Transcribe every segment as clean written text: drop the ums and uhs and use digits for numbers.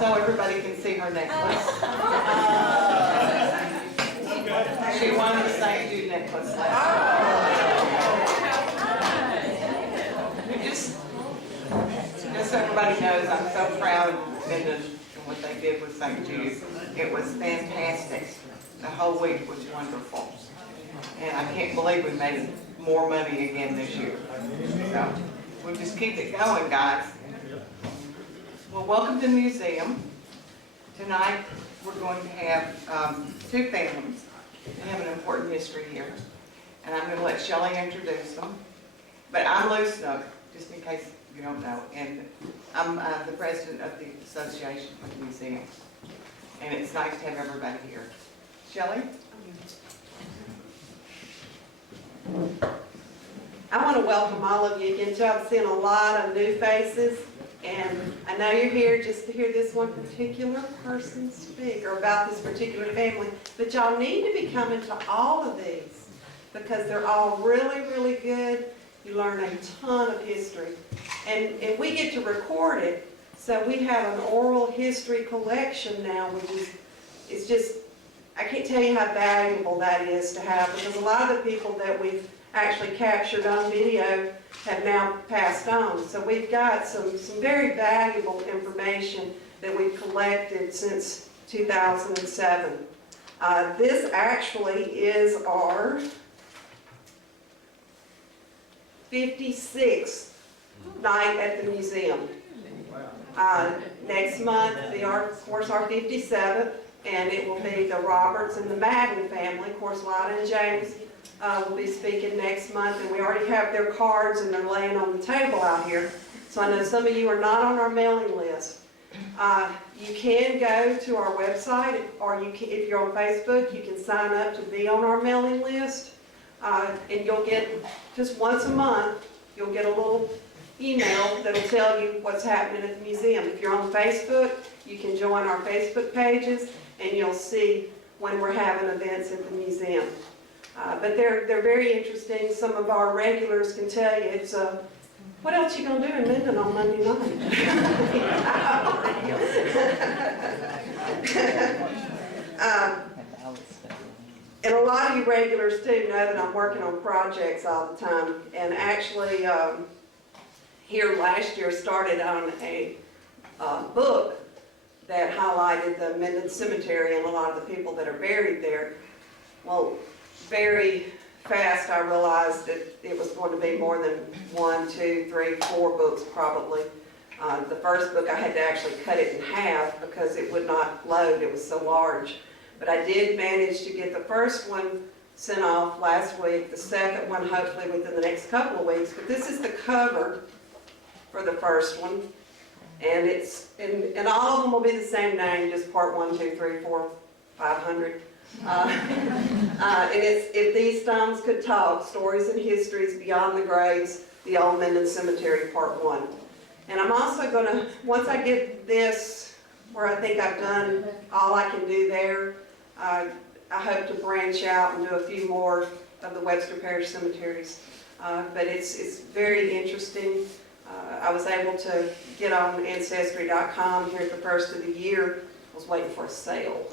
So everybody can see her necklace. She won the St. Jude necklace just so everybody knows, I'm so proud of Minden and what they did with St. Jude. It was fantastic. The whole week was wonderful. And I can't believe we made more money again this year. So we'll just keep it going, guys. Well, welcome to the museum. Tonight we're going to have two families that have an important history here. And I'm going to let Shelley introduce them. But I'm Lou Snook, just in case you don't know. And I'm the president of the Association of the Museum. And it's nice to have everybody here. Shelley? I want to welcome all of you again too. I've seen a lot of new faces, and I know you're here just to hear this one particular person speak or about this particular family, but y'all need to be coming to all of these because they're all really, really good. You learn a ton of history, and we get to record it, so we have an oral history collection now, which is just, I can't tell you how valuable that is to have, because a lot of the people that we've actually captured on video have now passed on. So we've got some very valuable information that we've collected since 2007. This actually is our 56th night at the museum. Next month, of course, our 57th, and it will be the Roberts and the Madden family. Of course, Lida and James will be speaking next month, and we already have their cards and they're laying on the table out here. So I know some of you are not on our mailing list. You can go to our website, or if you're on Facebook, you can sign up to be on our mailing list, and you'll get, just once a month, you'll get a little email that'll tell you what's happening at the museum. If you're on Facebook, you can join our Facebook pages, and you'll see when we're having events at the museum. But they're very interesting. Some of our regulars can tell you it's what else you gonna do in Minden on Monday night? And a lot of you regulars too know that I'm working on projects all the time. And actually, here last year started on a book that highlighted the Minden Cemetery and a lot of the people that are buried there. Well, very fast I realized that it was going to be more than 1, 2, 3, 4 books probably. The first book I had to actually cut it in half because it would not load, it was so large. But I did manage to get the first one sent off last week, the second one hopefully within the next couple of weeks. But this is the cover for the first one. And and all of them will be the same name, just part 1, 2, 3, 4, 500. And it's If These Stones Could Talk, Stories and Histories Beyond the Graves, the Old Minden Cemetery, Part 1. And I'm also going to, once I get this, where I think I've done all I can do there, I hope to branch out and do a few more of the Webster Parish cemeteries. But it's very interesting. I was able to get on Ancestry.com here at the first of the year. I was waiting for a sale.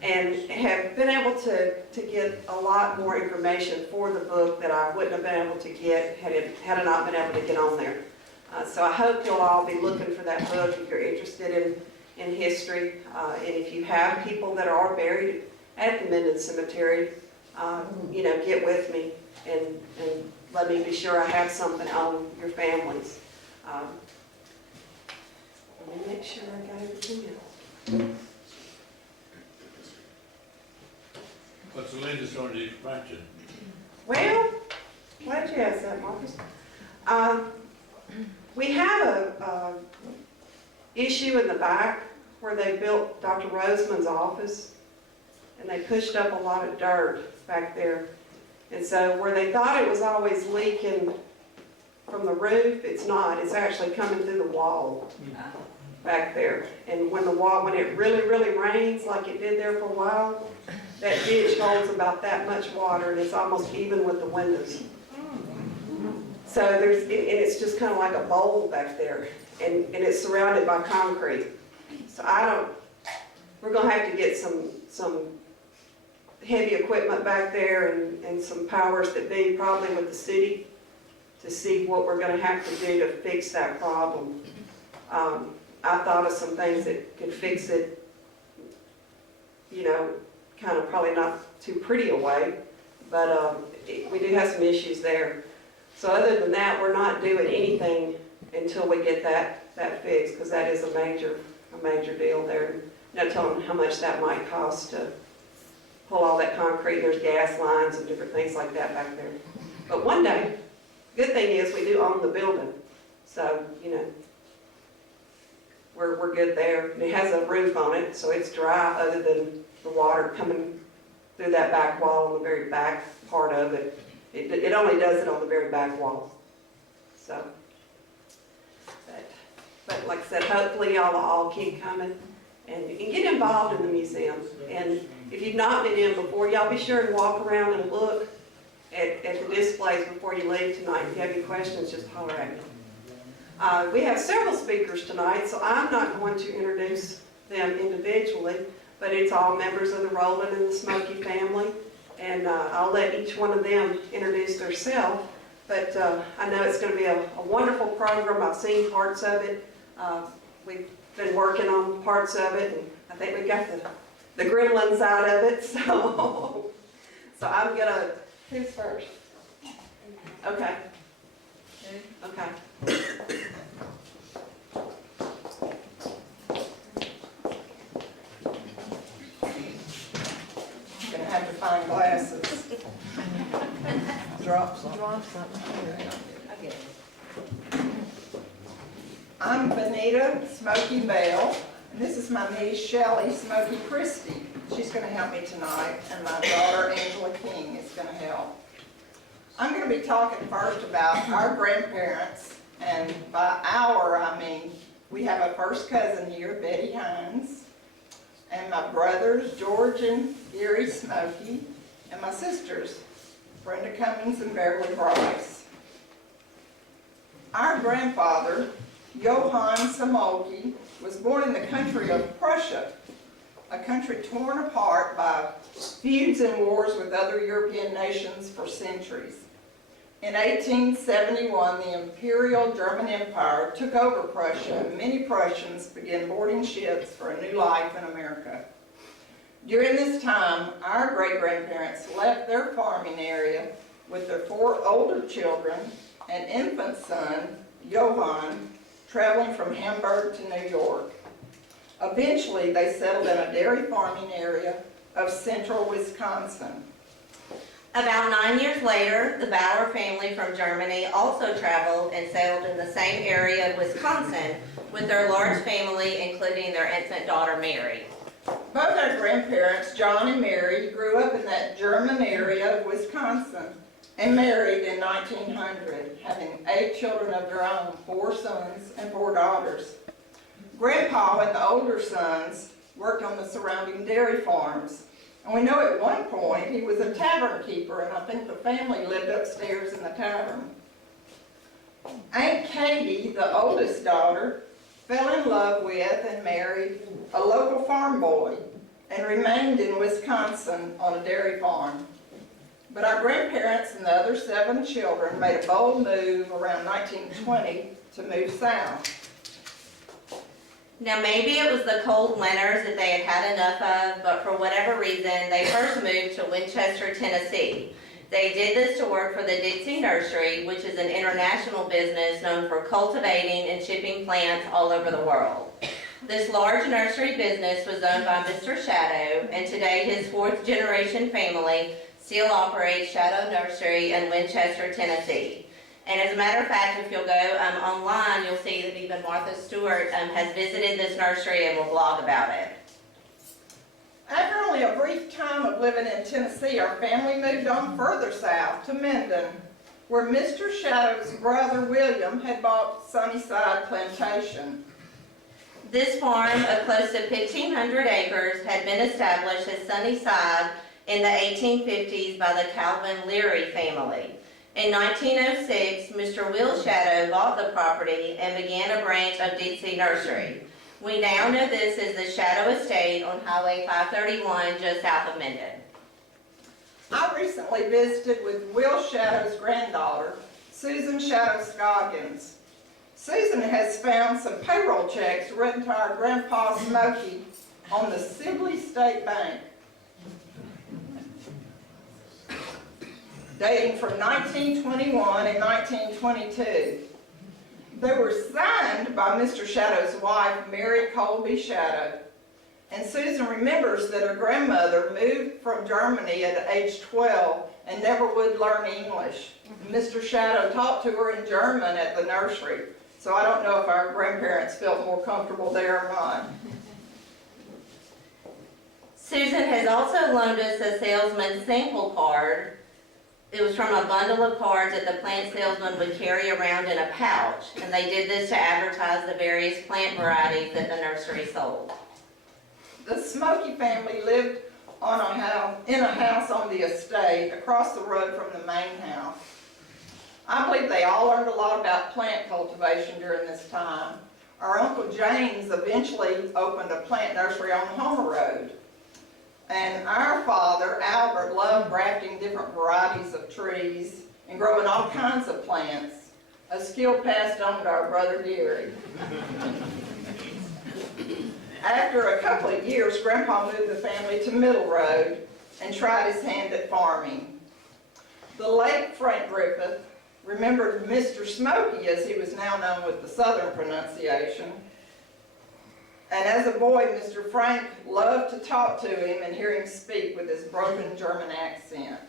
And have been able to get a lot more information for the book that I wouldn't have been able to get had I not been able to get on there. So I hope you'll all be looking for that book if you're interested in history. And if you have people that are buried at the Minden Cemetery, get with me and let me be sure I have something on your families. make sure I got everything else. What's the latest on the expansion? Well, glad you asked that, Marcus. We have a issue in the back where they built Dr. Roseman's office, and they pushed up a lot of dirt back there. And so where they thought it was always leaking from the roof, it's not. It's actually coming through the wall back there. And when it really, really rains, like it did there for a while, that ditch holds about that much water, and it's almost even with the windows. So it's just kind of like a bowl back there, and it's surrounded by concrete. So we're gonna have to get some heavy equipment back there and some powers that be, probably with the city, to see what we're gonna have to do to fix that problem. I thought of some things that could fix it, kind of probably not too pretty a way, but we do have some issues there. So other than that, we're not doing anything until we get that fixed, because that is a major deal there. No telling how much that might cost to pull all that concrete. There's gas lines and different things like that back there. But one day, good thing is we do own the building, so we're good there. And it has a roof on it, so it's dry other than the water coming through that back wall on the very back part of it. It only does it on the very back wall. So, but like I said, hopefully y'all will all keep coming and get involved in the museum. And if you've not been in before, y'all be sure to walk around and look at the displays before you leave tonight. If you have any questions, just holler at me. We have several speakers tonight, so I'm not going to introduce them individually, but it's all members of the Rowland and the Simolke family. And I'll let each one of them introduce themselves. But I know it's going to be a wonderful program. I've seen parts of it. We've been working on parts of it, and I think we got the gremlin side of it. So I'm going to, who's first? Okay. Okay. Have to find glasses. Drop something. Okay. I'm Benita Smokey Bell, and this is my niece Shelly Smokey Christie. She's going to help me tonight, and my daughter Angela King is going to help. I'm going to be talking first about our grandparents, and by our I mean we have a first cousin here, Betty Hines, and my brothers, George and Gary Smokey, and my sisters, Brenda Cummings and Beverly Bryce. Our grandfather, Johann Simolke, was born in the country of Prussia, a country torn apart by feuds and wars with other European nations for centuries. In 1871, the Imperial German Empire took over Prussia, and many Prussians began boarding ships for a new life in America. During this time, our great-grandparents left their farming area with their 4 older children and infant son, Johann, traveling from Hamburg to New York. Eventually, they settled in a dairy farming area of central Wisconsin. About 9 years later, the Bauer family from Germany also traveled and settled in the same area of Wisconsin with their large family, including their infant daughter, Mary. Both our grandparents, John and Mary, grew up in that German area of Wisconsin and married in 1900, having 8 children of their own, 4 sons and 4 daughters. Grandpa and the older sons worked on the surrounding dairy farms. And we know at one point he was a tavern keeper, and I think the family lived upstairs in the tavern. Aunt Katie, the oldest daughter, fell in love with and married a local farm boy and remained in Wisconsin on a dairy farm. But our grandparents and the other 7 children made a bold move around 1920 to move south. Now maybe it was the cold winters that they had had enough of, but for whatever reason, they first moved to Winchester, Tennessee. They did this to work for the Dixie Nursery, which is an international business known for cultivating and shipping plants all over the world. This large nursery business was owned by Mr. Shadow, and today his fourth generation family still operates Shadow Nursery in Winchester, Tennessee. And as a matter of fact, if you'll go online, you'll see that even Martha Stewart has visited this nursery and will blog about it. After only a brief time of living in Tennessee, our family moved on further south to Minden, where Mr. Shadow's brother William had bought Sunnyside Plantation. This farm of close to 1,500 acres had been established as Sunnyside in the 1850s by the Calvin Leary family. In 1906, Mr. Will Shadow bought the property and began a branch of Dixie Nursery. We now know this as the Shadow Estate on Highway 531 just south of Minden. I recently visited with Will Shadow's granddaughter, Susan Shadow Scoggins. Susan has found some payroll checks written to our Grandpa Smokey on the Sibley State Bank, dating from 1921 and 1922. They were signed by Mr. Shadow's wife, Mary Colby Shadow. And Susan remembers that her grandmother moved from Germany at age 12 and never would learn English. Mr. Shadow taught to her in German at the nursery. So I don't know if our grandparents felt more comfortable there or not. Susan has also loaned us a salesman's sample card. It was from a bundle of cards that the plant salesman would carry around in a pouch, and they did this to advertise the various plant varieties that the nursery sold. The Smokey family lived in a house on the estate across the road from the main house. I believe they all learned a lot about plant cultivation during this time. Our Uncle James eventually opened a plant nursery on Homer Road. And our father, Albert, loved grafting different varieties of trees and growing all kinds of plants, a skill passed on to our brother Gary. After a couple of years, Grandpa moved the family to Middle Road and tried his hand at farming. The late Frank Griffith remembered Mr. Smokey, as he was now known with the southern pronunciation. And as a boy, Mr. Frank loved to talk to him and hear him speak with his broken German accent.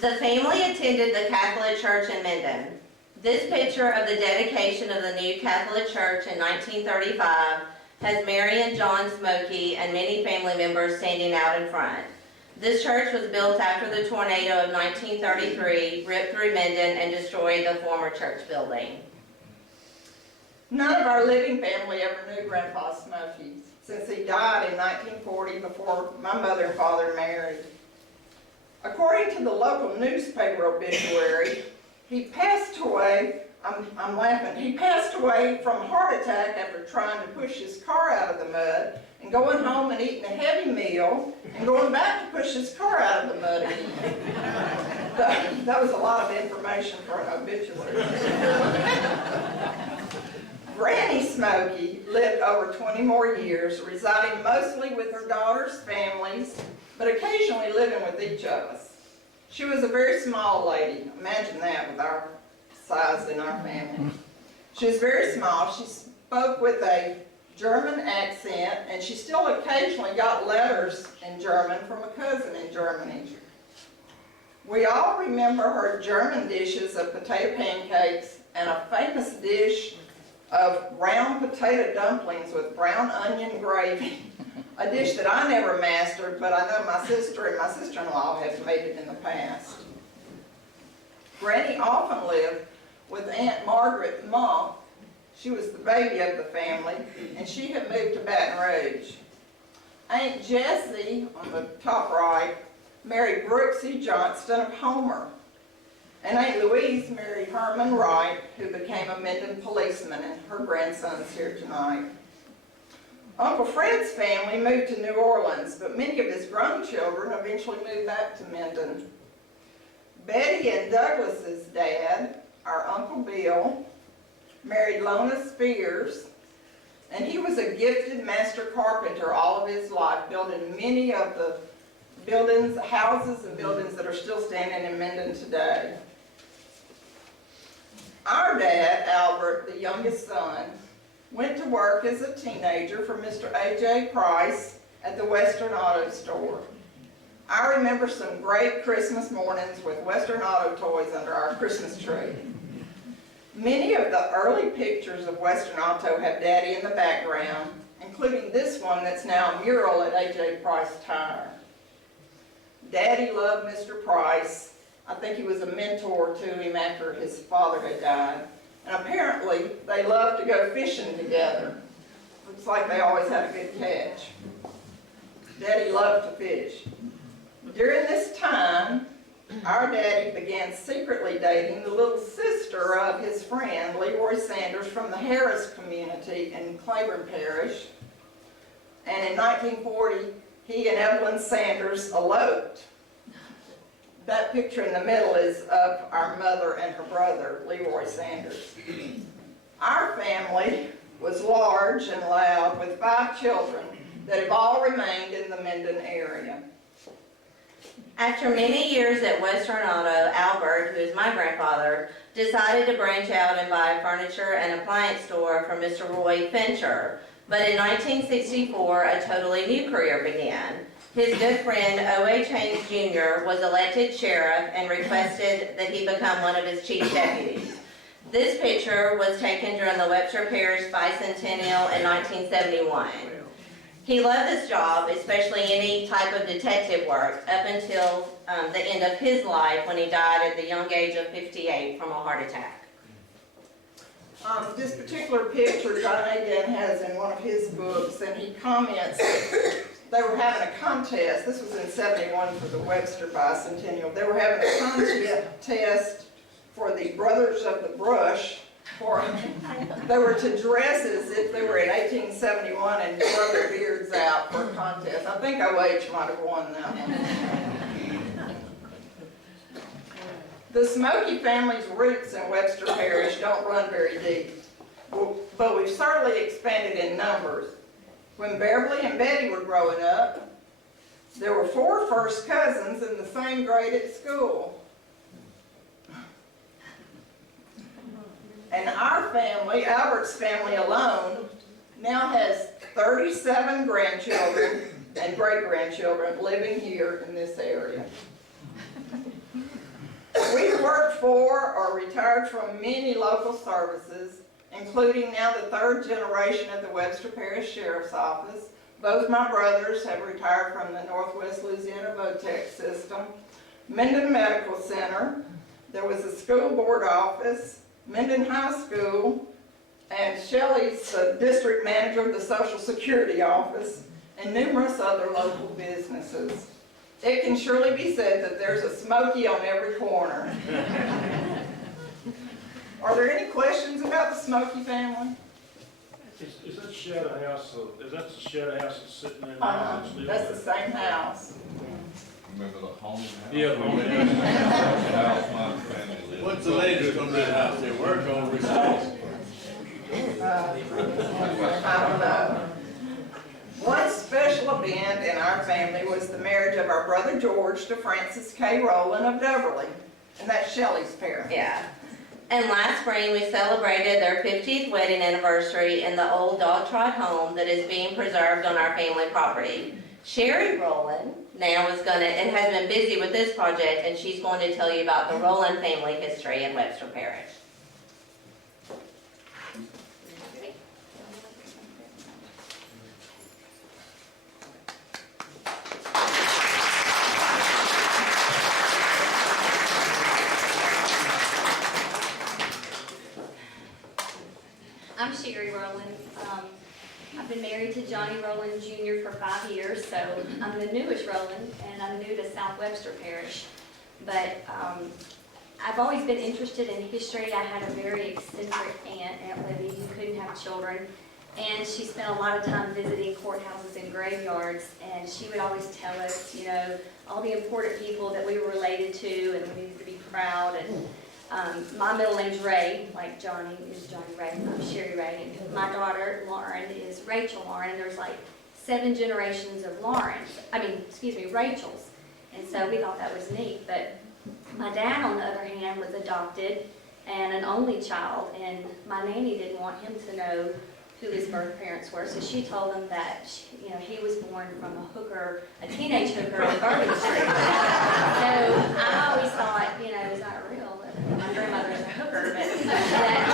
The family attended the Catholic Church in Minden. This picture of the dedication of the new Catholic Church in 1935 has Mary and John Smokey and many family members standing out in front. This church was built after the tornado of 1933 ripped through Minden and destroyed the former church building. None of our living family ever knew Grandpa Smokey, since he died in 1940 before my mother and father married. According to the local newspaper obituary, he passed away, I'm laughing, he passed away from a heart attack after trying to push his car out of the mud and going home and eating a heavy meal and going back to push his car out of the mud again. That was a lot of information for an obituary. Granny Smokey lived over 20 more years, residing mostly with her daughter's families, but occasionally living with each of us. She was a very small lady. Imagine that with our size in our family. She was very small. She spoke with a German accent, and she still occasionally got letters in German from a cousin in Germany. We all remember her German dishes of potato pancakes and a famous dish of round potato dumplings with brown onion gravy, a dish that I never mastered, but I know my sister and my sister-in-law have made it in the past. Granny often lived with Aunt Margaret Monk. She was the baby of the family, and she had moved to Baton Rouge. Aunt Jessie, on the top right, married Brooksy Johnston of Homer. And Aunt Louise married Herman Wright, who became a Minden policeman, and her grandson's here tonight. Uncle Fred's family moved to New Orleans, but many of his grown children eventually moved back to Minden. Betty and Douglas's dad, our Uncle Bill, married Lona Spears, and he was a gifted master carpenter all of his life, building many of the buildings, houses and buildings that are still standing in Minden today. Our dad, Albert, the youngest son, went to work as a teenager for Mr. A.J. Price at the Western Auto Store. I remember some great Christmas mornings with Western Auto toys under our Christmas tree. Many of the early pictures of Western Auto have Daddy in the background, including this one that's now a mural at A.J. Price Tire. Daddy loved Mr. Price. I think he was a mentor to him after his father had died. And apparently, they loved to go fishing together. Looks like they always had a good catch. Daddy loved to fish. During this time, our daddy began secretly dating the little sister of his friend, Leroy Sanders, from the Harris community in Webster Parish. And in 1940, he and Evelyn Sanders eloped. That picture in the middle is of our mother and her brother, Leroy Sanders. Our family was large and loud with 5 children that have all remained in the Minden area. After many years at Western Auto, Albert, who is my grandfather, decided to branch out and buy a furniture and appliance store from Mr. Roy Fincher. But in 1964, a totally new career began. His good friend, O.A. Chains Jr., was elected sheriff and requested that he become one of his chief deputies. This picture was taken during the Webster Parish bicentennial in 1971. He loved this job, especially any type of detective work, up until the end of his life when he died at the young age of 58 from a heart attack. This particular picture John again has in one of his books, and he comments they were having a contest. This was in 71 for the Webster bicentennial. They were having a contest for the Brothers of the Brush. They were to dress as if they were in 1871 and grow their beards out for a contest. I think O.H. might have won that one. The Simolke family's roots in Webster Parish don't run very deep, but we've certainly expanded in numbers. When Beverly and Betty were growing up, there were 4 first cousins in the same grade at school. And our family, Albert's family alone, now has 37 grandchildren and great-grandchildren living here in this area. We've worked for or retired from many local services, including now the 3rd generation of the Webster Parish Sheriff's Office. Both my brothers have retired from the Northwest Louisiana VOTEC system, Minden Medical Center, there was a school board office, Minden High School, and Shelley's the district manager of the Social Security Office, and numerous other local businesses. It can surely be said that there's a Simolke on every corner. Are there any questions about the Simolke family? Is that shed a house, is that the shed house that's sitting there now? That's the same house. Remember the home house? Yeah, the home House my family lived. What's the latest on that house they work on recently? I don't know. One special event in our family was the marriage of our brother George to Frances K. Rowland of Beverly, and that's Shelley's parents. Yeah. And last spring, we celebrated their 50th wedding anniversary in the old dogtrot home that is being preserved on our family property. Sherry Rowland now is going to, and has been busy with this project, and she's going to tell you about the Rowland family history in Webster Parish. I'm Sherry Rowland. I've been married to Johnny Rowland Jr. for 5 years, so I'm the newest Rowland, and I'm new to South Webster Parish. But I've always been interested in history. I had a very eccentric aunt, Aunt Libby, who couldn't have children, and she spent a lot of time visiting courthouses and graveyards, and she would always tell us, you know, all the important people that we were related to, and we needed to be proud. And my middle name's Ray, like Johnny is Johnny Ray, I'm Sherry Ray, and my daughter Lauren is Rachel Lauren, and there's like 7 generations of Rachels, and so we thought that was neat. But my dad, on the other hand, was adopted and an only child, and my nanny didn't want him to know who his birth parents were. So she told him that, you know, he was born from a hooker, a teenage hooker on Bourbon Street. So I always thought, you know, is that real? My grandmother is a hooker, but that,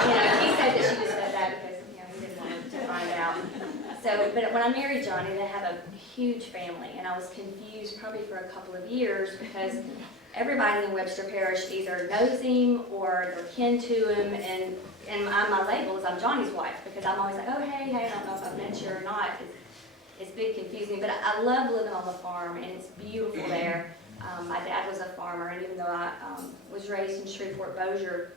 you know, he said that she just said that because, you know, he didn't want to find out. So, but when I married Johnny, they have a huge family, and I was confused probably for a couple of years because everybody in Webster Parish either knows him or they're kin to him, and my label is I'm Johnny's wife because I'm always like, oh, hey, I don't know if I've met you or not. It's a bit confusing, but I love living on the farm, and it's beautiful there. My dad was a farmer, and even though I was raised in Shreveport, Bossier,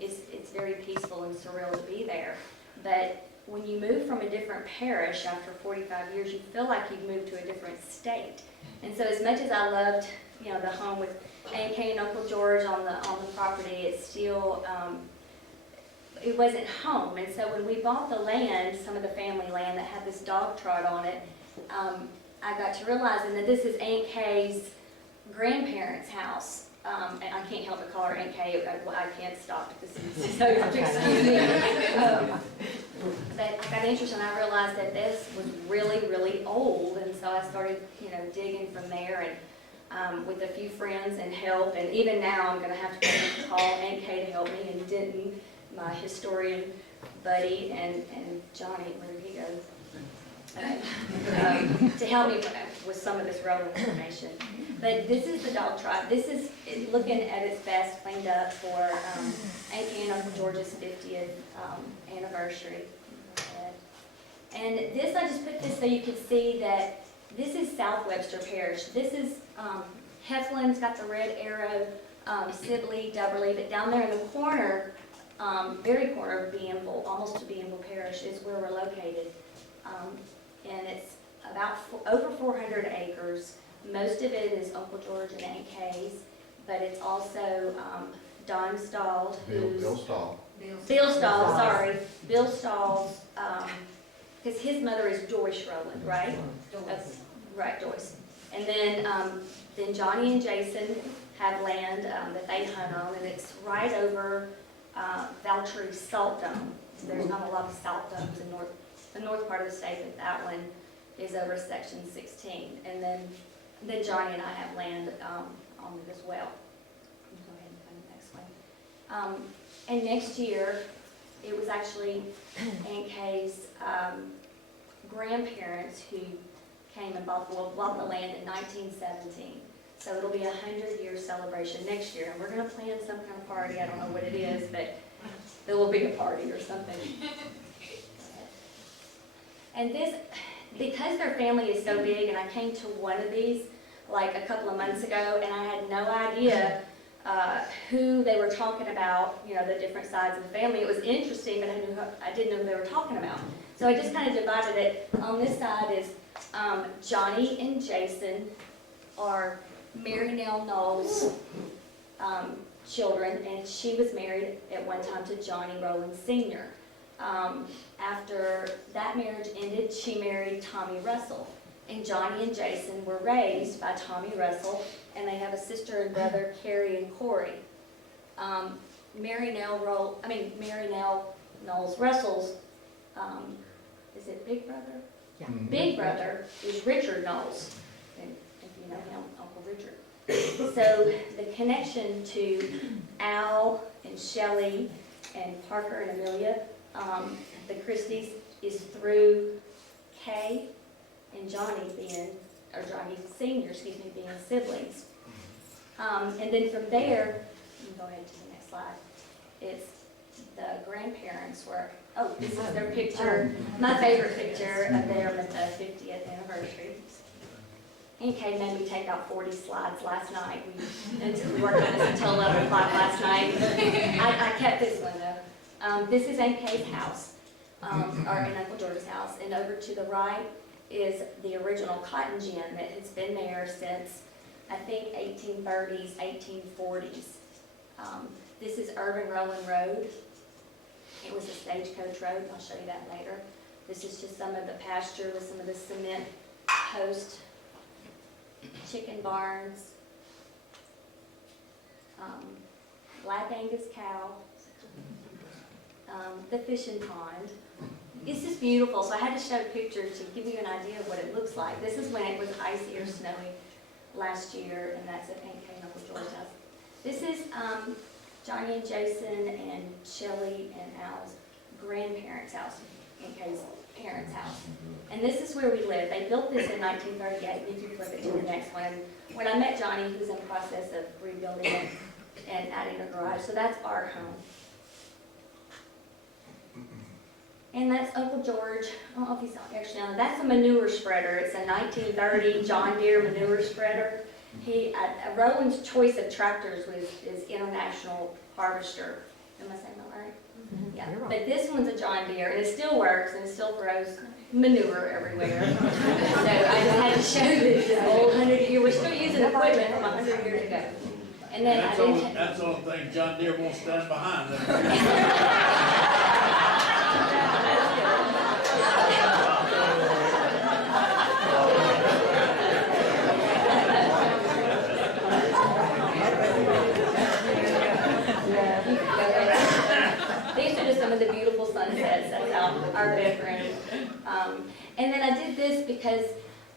it's very peaceful and surreal to be there. But when you move from a different parish after 45 years, you feel like you've moved to a different state. And so as much as I loved, you know, the home with Aunt Kay and Uncle George on the property, it's still, it wasn't home. And so when we bought the land, some of the family land that had this dog trot on it, I got to realizing that this is Aunt Kay's grandparents' house. And I can't help but call her Aunt Kay. I can't stop at this, so you have to excuse me. But I got interested, and I realized that this was really, really old, and so I started, you know, digging from there, and with a few friends and help, and even now I'm going to have to call Aunt Kay to help me, and Denton, my historian buddy, and Johnny, where did he go? To help me with some of this Rowland information. But this is the dog trot. This is looking at its best, cleaned up for Aunt Kay and Uncle George's 50th anniversary. And this, I just put this so you could see that this is South Webster Parish. This is Heflin's got the red arrow, Sibley, Dubberly, but down there in the corner, very corner of Bienville, almost to Bienville Parish, is where we're located. And it's about over 400 acres. Most of it is Uncle George and Aunt Kay's, but it's also Don Stahl, who's... Bill Stahl. Bill Stahl, sorry. Bill Stahl's, because his mother is Joyce Rowland, right? Right, Joyce. And then Johnny and Jason have land that they hunt on, and it's right over Valtry's Salt Dome. There's not a lot of salt domes in the north part of the state, but that one is over section 16. And then Johnny and I have land on it as well. Go ahead and find the next one. And next year, it was actually Aunt Kay's grandparents who came and bought the land in 1917. So it'll be a 100-year celebration next year, and we're going to plan some kind of party. I don't know what it is, but there will be a party or something. And this, because their family is so big, and I came to one of these like a couple of months ago, and I had no idea who they were talking about, you know, the different sides of the family. It was interesting, but I didn't know who they were talking about. So I just kind of divided it. On this side is Johnny and Jason are Mary Nell Knowles' children, and she was married at one time to Johnny Rowland Sr. After that marriage ended, she married Tommy Russell. And Johnny and Jason were raised by Tommy Russell, and they have a sister and brother, Carrie and Corey. Mary Nell Knowles Russell's, is it big brother? Yeah. Big brother is Richard Knowles, and if you know him, Uncle Richard. So the connection to Al and Shelley and Parker and Amelia, the Christies, is through Kay and Johnny Sr., being siblings. And then from there, you can go ahead to the next slide, it's the grandparents were, this is their picture, my favorite picture of them at the 50th anniversary. Aunt Kay made me take out 40 slides last night. We worked on this until 11 o'clock last night. I kept this one though. This is Aunt Kay's house, or in Uncle George's house, and over to the right is the original cotton gin that has been there since, I think, 1830s, 1840s. This is Irving Rowland Road. It was a stagecoach road, and I'll show you that later. This is just some of the pasture with some of the cement post chicken barns, Black Angus cow, the fishing pond. This is beautiful, so I had to show pictures to give you an idea of what it looks like. This is when it was icy or snowy last year, and that's at Aunt Kay and Uncle George's house. This is Johnny and Jason and Shelley and Al's grandparents' house, Aunt Kay's parents' house. And this is where we live. They built this in 1938, and if you flip it to the next one. When I met Johnny, he was in the process of rebuilding it and adding a garage, so that's our home. And that's Uncle George. I don't know if he's actually on. That's a manure spreader. It's a 1930 John Deere manure spreader. Rowland's choice of tractors is International Harvester. Am I saying that right? Mm-hmm. Yeah. But this one's a John Deere, and it still works, and it still throws manure everywhere. So I just had to show you this old 100-year. We're still using equipment from 100 years ago. And then That's the only thing John Deere won't stand behind. These are just some of the beautiful sunsets. That's our bedroom. And then I did this because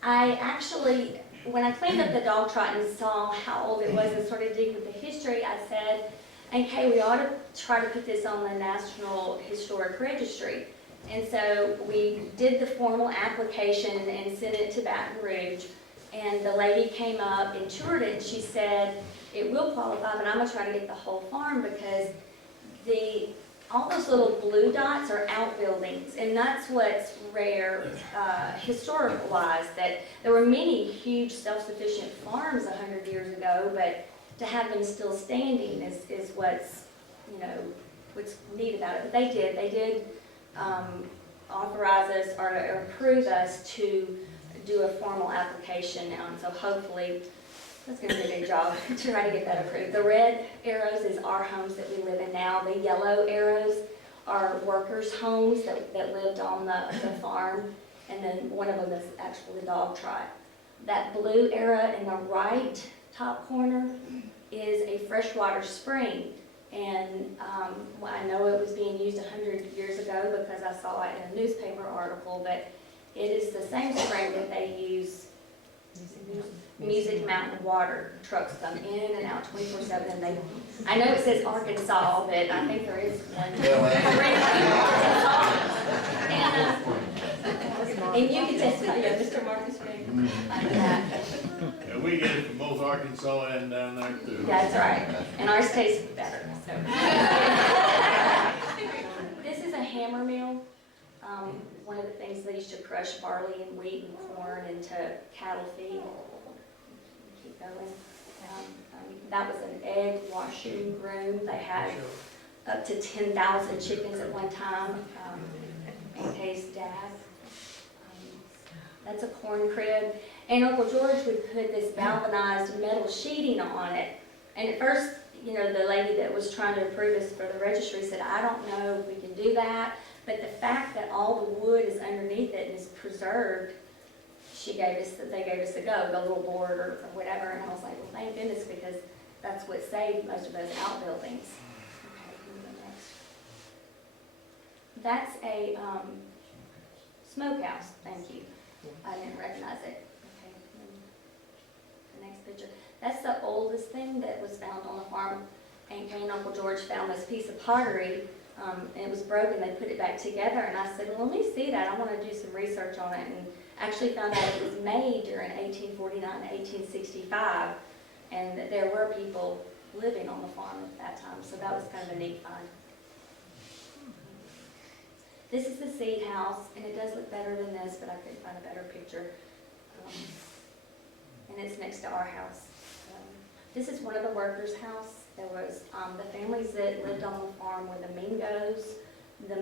I actually, when I cleaned up the dog trot and saw how old it was and started digging with the history, I said, okay, we ought to try to put this on the National Historic Registry. And so we did the formal application and sent it to Baton Rouge. And the lady came up and toured it, and she said, it will qualify, but I'm gonna try to get the whole farm because all those little blue dots are outbuildings, and that's what's rare historical-wise, that there were many huge self-sufficient farms 100 years ago, but to have them still standing is what's, what's neat about it. But they did authorize us or approve us to do a formal application now, and so hopefully that's going to be a big job to try to get that approved. The red arrows is our homes that we live in now. The yellow arrows are workers' homes that lived on the farm, and then one of them is actually the dog trot. That blue arrow in the right top corner is a freshwater spring, and I know it was being used 100 years ago because I saw it in a newspaper article, but it is the same spring that they use. Music Mountain water trucks come in and out 24/7, and I know it says Arkansas, but I think there is one. And you can testify, Mr. Marcus Green. Yeah, we get it from both Arkansas and down there too. That's right, and ours tastes better, so. This is a hammer mill. One of the things they used to crush barley and wheat and corn into cattle feed. Keep going. That was an egg washing room. They had up to 10,000 chickens at one time. Aunt Kay's dad. That's a corn crib. And Uncle George would put this galvanized metal sheeting on it. And at first, the lady that was trying to approve us for the registry said, I don't know if we can do that. But the fact that all the wood is underneath it and is preserved, they gave us a go, the little board or whatever, and I was like, well, thank goodness, because that's what saved most of those outbuildings. Okay, next. That's a smokehouse, thank you. I didn't recognize it. Okay, the next picture. That's the oldest thing that was found on the farm. Aunt Kay and Uncle George found this piece of pottery. And it was broken. They put it back together, and I said, well, let me see that. I want to do some research on it, and actually found out it was made during 1849 to 1865, and that there were people living on the farm at that time, so that was kind of a neat find. This is the seed house, and it does look better than this, but I couldn't find a better picture. And it's next to our house. This is one of the workers' house. There was the families that lived on the farm were the Mingos, the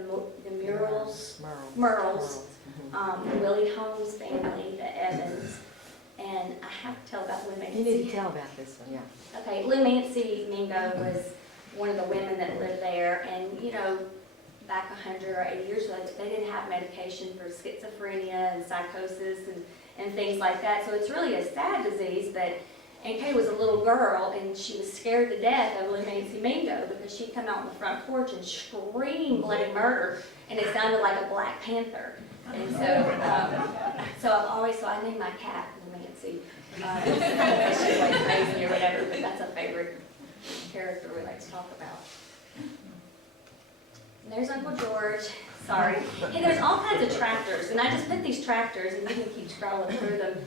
Merles, the Willie Holmes family, the Evans, and I have to tell about Lou Mancy. You need to tell about this one, yeah. Okay, Lou Mancy Mingo was one of the women that lived there, and back 100 or 80 years ago, they didn't have medication for schizophrenia and psychosis and things like that, so it's really a sad disease, but Aunt Kay was a little girl, and she was scared to death of little Nancy Mingo because she'd come out on the front porch and scream bloody murder, and it sounded like a Black Panther. And so I named my cat Nancy. She's like crazy or whatever, but that's a favorite character we like to talk about. And there's Uncle George. Sorry. Hey, there's all kinds of tractors, and I just put these tractors, and you can keep scrolling through them,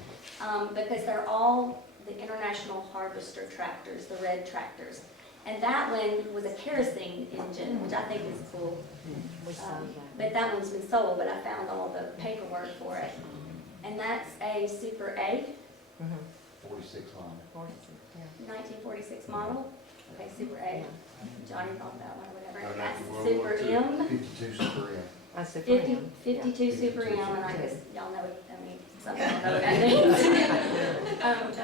because they're all the International Harvester tractors, the red tractors. And that one was a kerosene engine, which I think is cool. But that one's been sold, but I found all the paperwork for it. And that's a Super A, 46 line. 1946 model. Okay, Super A. Johnny thought that one or whatever. Right And after that's World Super War II. M. 52 Super M. I said, 52 Super M, and I guess y'all know what, I mean, some of y'all know what that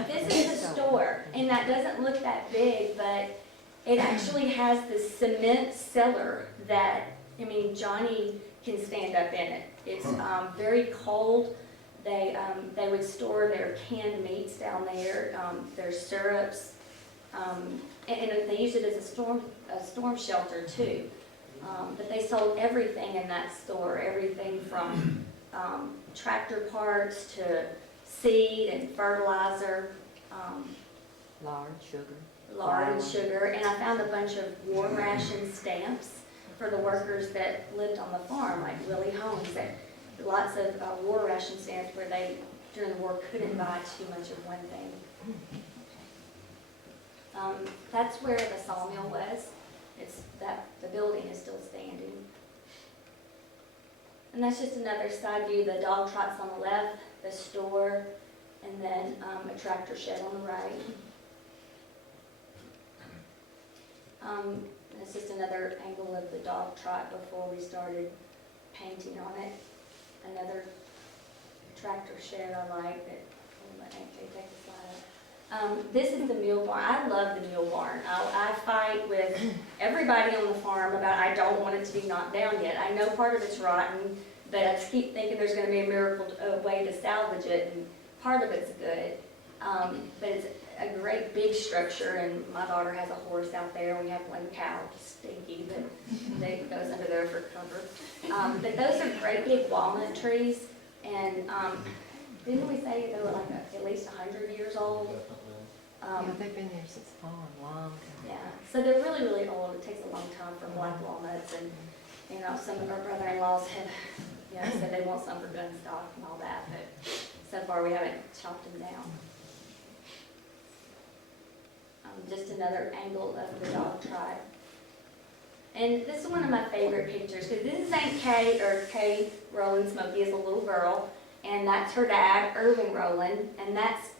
means. This is the store, and that doesn't look that big, but it actually has this cement cellar that, I mean, Johnny can stand up in it. It's very cold. They would store their canned meats down there, their syrups, and they used it as a storm shelter too. But they sold everything in that store, everything from tractor parts to seed and fertilizer, lard, sugar. lard and sugar, and I found a bunch of war ration stamps for the workers that lived on the farm, like Willie Holmes, that lots of war ration stamps where they, during the war, couldn't buy too much of one thing. That's where the sawmill was. The building is still standing. And that's just another side view. The dog trots on the left, the store, and then a tractor shed on the right. It's just another angle of the dog trot before we started painting on it. Another tractor shed I like that, let me take the slide up. This is the mule barn. I love the mule barn. I fight with everybody on the farm about I don't want it to be knocked down yet. I know part of it's rotten, but I just keep thinking there's going to be a miracle way to salvage it, and part of it's good. But it's a great big structure, and my daughter has a horse out there. We have one cow, Stinky, but they goes under there for cover. But those are great big walnut trees, and didn't we say they were like at least 100 years old? Yeah, they've been there since fall, a long time. Yeah, so they're really, really old. It takes a long time for black walnuts, and you know, some of our brother-in-laws have, you know, said they want some for gun stock and all that, but so far we haven't chopped them down. Just another angle of the dog trot. And this is one of my favorite pictures, because this is Aunt Kay, or Kay Rowland Simolke, as a little girl, and that's her dad, Irvin Rowland, and that's,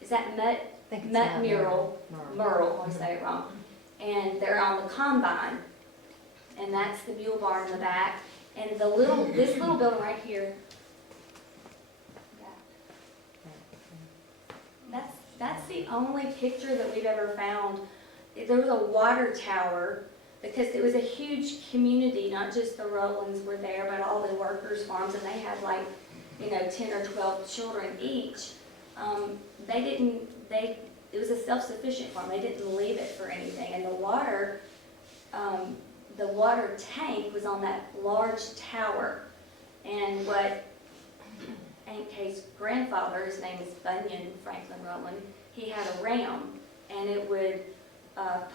is that Mutt Mural, Merle, I say it wrong, and they're on the combine, and that's the mule barn in the back, and this little building right here, that's the only picture that we've ever found. There was a water tower, because it was a huge community, not just the Rowlands were there, but all the workers' farms, and they had like, you know, 10 or 12 children each. It was a self-sufficient farm. They didn't leave it for anything, and the water tank was on that large tower. And what Aunt Kay's grandfather, his name is Bunion Franklin Rowland, he had a ram, and it would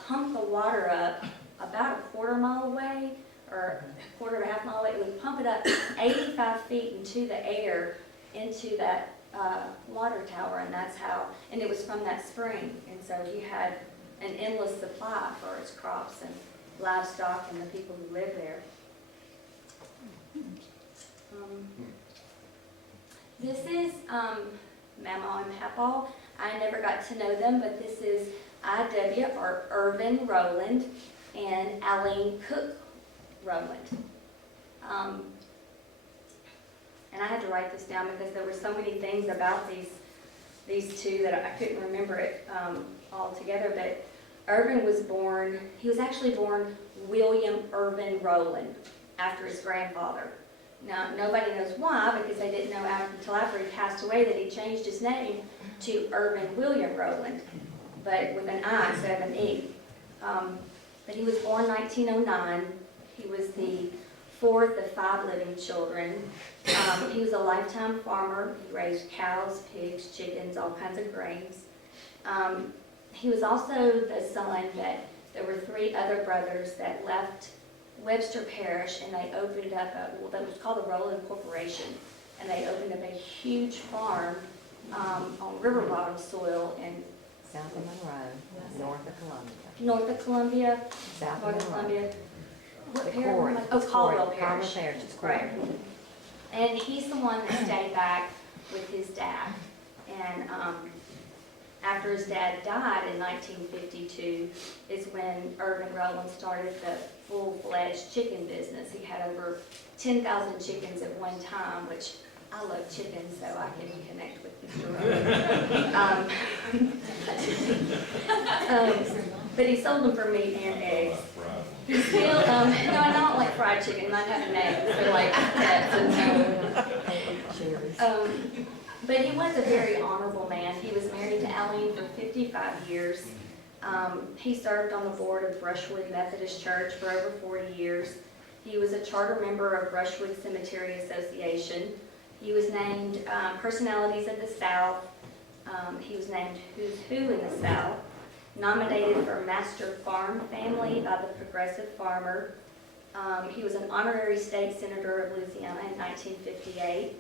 pump the water up about a quarter mile away, or a quarter to half mile away. It would pump it up 85 feet into the air, into that water tower, and that's how, and it was from that spring, and so he had an endless supply for his crops and livestock and the people who lived there. This is Mama and Papa. I never got to know them, but this is I.W. or Irvin Rowland and Aline Cook Rowland. And I had to write this down because there were so many things about these two that I couldn't remember it all together. But Irvin was born, he was actually born William Irvin Rowland after his grandfather. Now, nobody knows why, because they didn't know until after he passed away that he changed his name to Irvin William Rowland, but with an I instead of an E. But he was born 1909. He was the fourth of 5 living children. He was a lifetime farmer. He raised cows, pigs, chickens, all kinds of grains. He was also the son that there were 3 other brothers that left Webster Parish, and they opened up that was called the Rowland Corporation, and they opened up a huge farm on river bottom soil in South of Monroe, north of Columbia. north of Columbia, South north of of Monroe. Columbia. What The parish? Corey. Oh, Caldwell Caldwell Parish. Parish is Right. Corey. And he's the one that stayed back with his dad. And after his dad died in 1952 is when Irvin Rowland started the full-fledged chicken business. He had over 10,000 chickens at one time, which I love chickens, so I can connect with Mr. Rowland. But he sold them for meat and eggs. He still, no, I don't like fried chicken, mine have names, they're like pets and so. But he was a very honorable man. He was married to Alene for 55 years. He served on the board of Brushwood Methodist Church for over 40 years. He was a charter member of Brushwood Cemetery Association. He was named Personalities of the South. He was named Who's Who in the South. Nominated for Master Farm Family by the Progressive Farmer. He was an honorary state senator of Louisiana in 1958.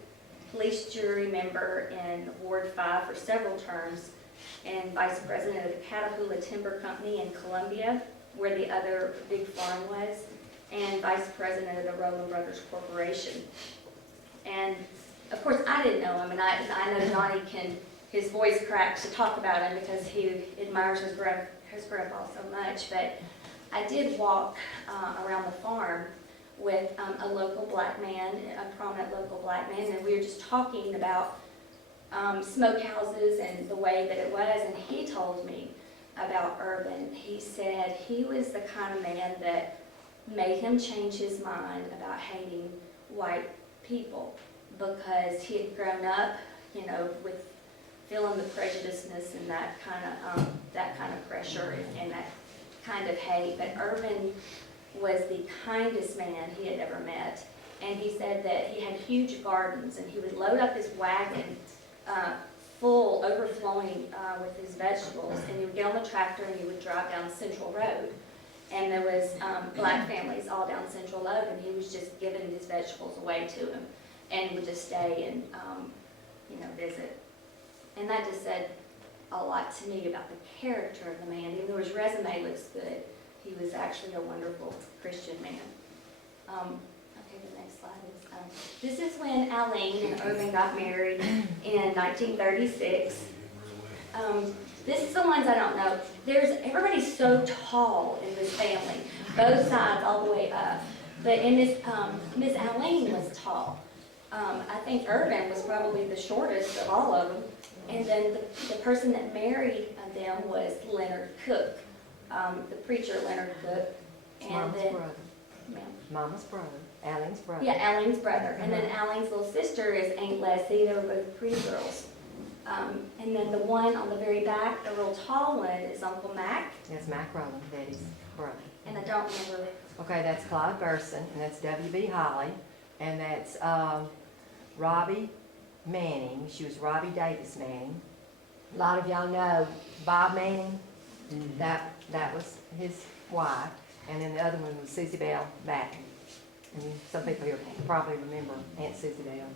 Police jury member in Ward 5 for several terms, and vice president of the Catahoula Timber Company in Columbia, where the other big farm was, and vice president of the Rowland Brothers Corporation. And of course, I didn't know him, and I know Johnny his voice cracks to talk about him because he admires his grandpa so much. But I did walk around the farm with a local black man, a prominent local black man, and we were just talking about smokehouses and the way that it was, and he told me about Irvin. He said he was the kind of man that made him change his mind about hating white people because he had grown up, with feeling the prejudiceness and that kind of pressure and that kind of hate. But Irvin was the kindest man he had ever met. And he said that he had huge gardens, and he would load up his wagon full, overflowing with his vegetables, and he would get on the tractor and he would drive down Central Road. And there was black families all down Central Road, and he was just giving his vegetables away to them, and would just stay and visit. And that just said a lot to me about the character of the man. Even though his resume looks good, he was actually a wonderful Christian man. Okay, the next slide is, this is when Alene and Irvin got married in 1936. This is the ones I don't know. Everybody's so tall in this family, both sides all the way up. But in this, Miss Alene was tall. I think Irvin was probably the shortest of all of them. And then the person that married them was Leonard Cook, the preacher Leonard Cook. And Mama's then, brother. ma'am. Mama's brother, Allie's brother. Yeah, Allen's brother. And then Allen's little sister is Aunt Leslie. They were both pretty girls. And then the one on the very back, the real tall one, is Uncle Mac. That's Mac Rowland, Betty's brother. And I don't remember. Okay, that's Clyde Burson, and that's W.B. Holly, and that's Robbie Manning. She was Robbie Davis Manning. A lot of y'all know Bob Manning. That was his wife, and then the other one was Susie Bell Batten. And some people here probably remember Aunt Susie Bell.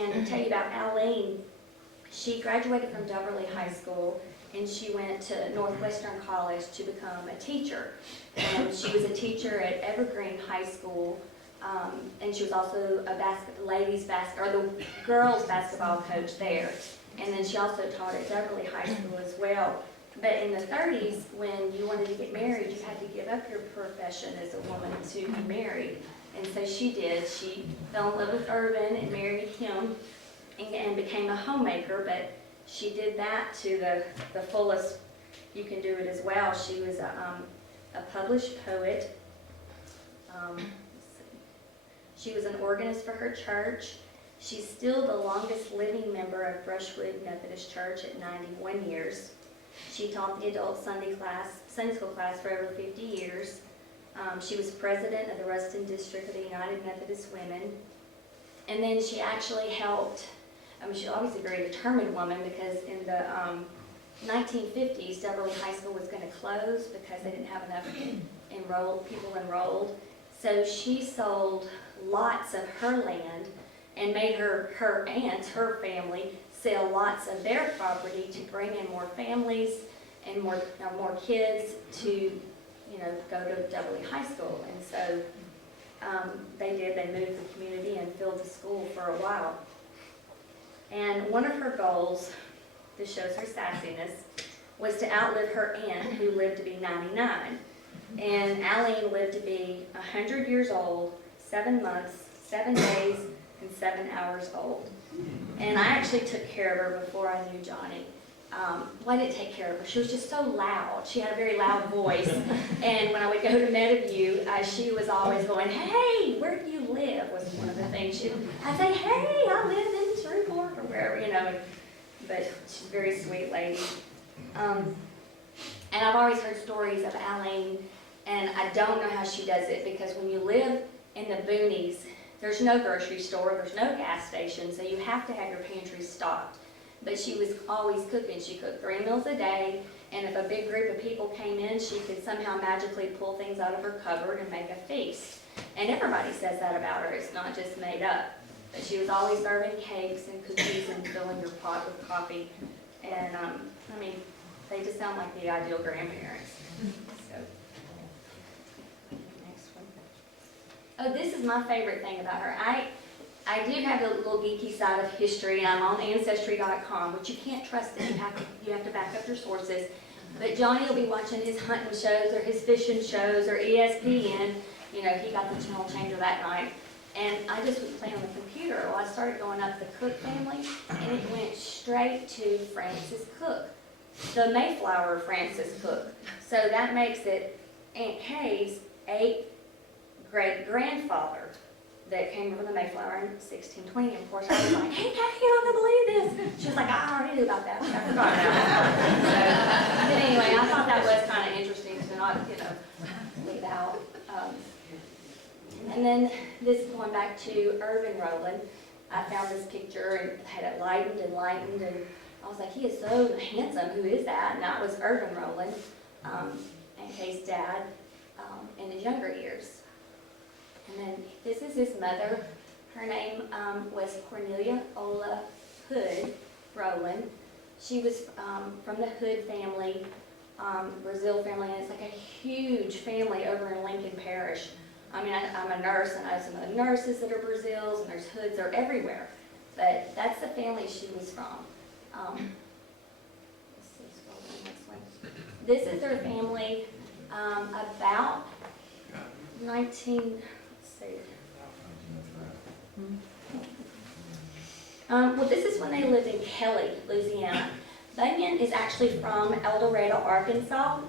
And to tell you about Alene, she graduated from Beverly High School, and she went to Northwestern College to become a teacher. And she was a teacher at Evergreen High School, and she was also a the girls basketball coach there. And then she also taught at Beverly High School as well. But in the 30s, when you wanted to get married, you had to give up your profession as a woman to be married. And so she did. She fell in love with Irvin and married him and became a homemaker, but she did that to the fullest you can do it as well. She was a published poet. Let's see. She was an organist for her church. She's still the longest living member of Brushwood Methodist Church at 91 years. She taught the adult Sunday school class for over 50 years. She was president of the Ruston District of the United Methodist Women. And then she actually helped, she's obviously a very determined woman, because in the 1950s, Beverly High School was going to close because they didn't have enough people enrolled. So she sold lots of her land and made her aunts, her family, sell lots of their property to bring in more families and more kids to, go to Beverly High School. And so they moved the community and filled the school for a while. And one of her goals, this shows her sassiness, was to outlive her aunt, who lived to be 99. And Aline lived to be 100 years old, 7 months, 7 days, and 7 hours old. And I actually took care of her before I knew Johnny. Well, I didn't take care of her. She was just so loud. She had a very loud voice. And when I would go to Meadowview, she was always going, "Hey, where do you live?" was one of the things. I'd say, "Hey, I live in Shreveport," or wherever, But she's a very sweet lady. And I've always heard stories of Aline, and I don't know how she does it, because when you live in the boonies, there's no grocery store, there's no gas station, so you have to have your pantry stocked. But she was always cooking. She cooked 3 meals a day, and if a big group of people came in, she could somehow magically pull things out of her cupboard and make a feast. And everybody says that about her. It's not just made up. But she was always serving cakes and cookies and filling your pot with coffee. And, they just sound like the ideal grandparents. So, next one. Oh, this is my favorite thing about her. I do have a little geeky side of history, and I'm on Ancestry.com, which you can't trust it. You have to back up your sources. But Johnny will be watching his hunting shows or his fishing shows or ESPN. He got the channel changer that night. And I just was playing on the computer. Well, I started going up the Cook family, and it went straight to Francis Cook, the Mayflower Francis Cook. So that makes it Aunt Kay's 8th great-grandfather that came over the Mayflower in 1620. And of course, I was like, "Hey, Kay, you're not going to believe this." She was like, "I already knew about that. I forgot about it." But anyway, I thought that was kind of interesting to not, leave out. And then this is going back to Irvin Rowland. I found this picture and had it lightened, and I was like, "He is so handsome. Who is that?" And that was Irvin Rowland, Aunt Kay's dad, in his younger years. And then this is his mother. Her name was Cornelia Ola Hood Rowland. She was from the Hood family, Brazil family, and it's like a huge family over in Lincoln Parish. I'm a nurse, and I know some of the nurses that are Brazils, and there's Hoods, they're everywhere. But that's the family she was from. Let's see, scroll to the next one. This is their family about 19, let's see. Well, this is when they lived in Kelly, Louisiana. Bunion is actually from El Dorado, Arkansas.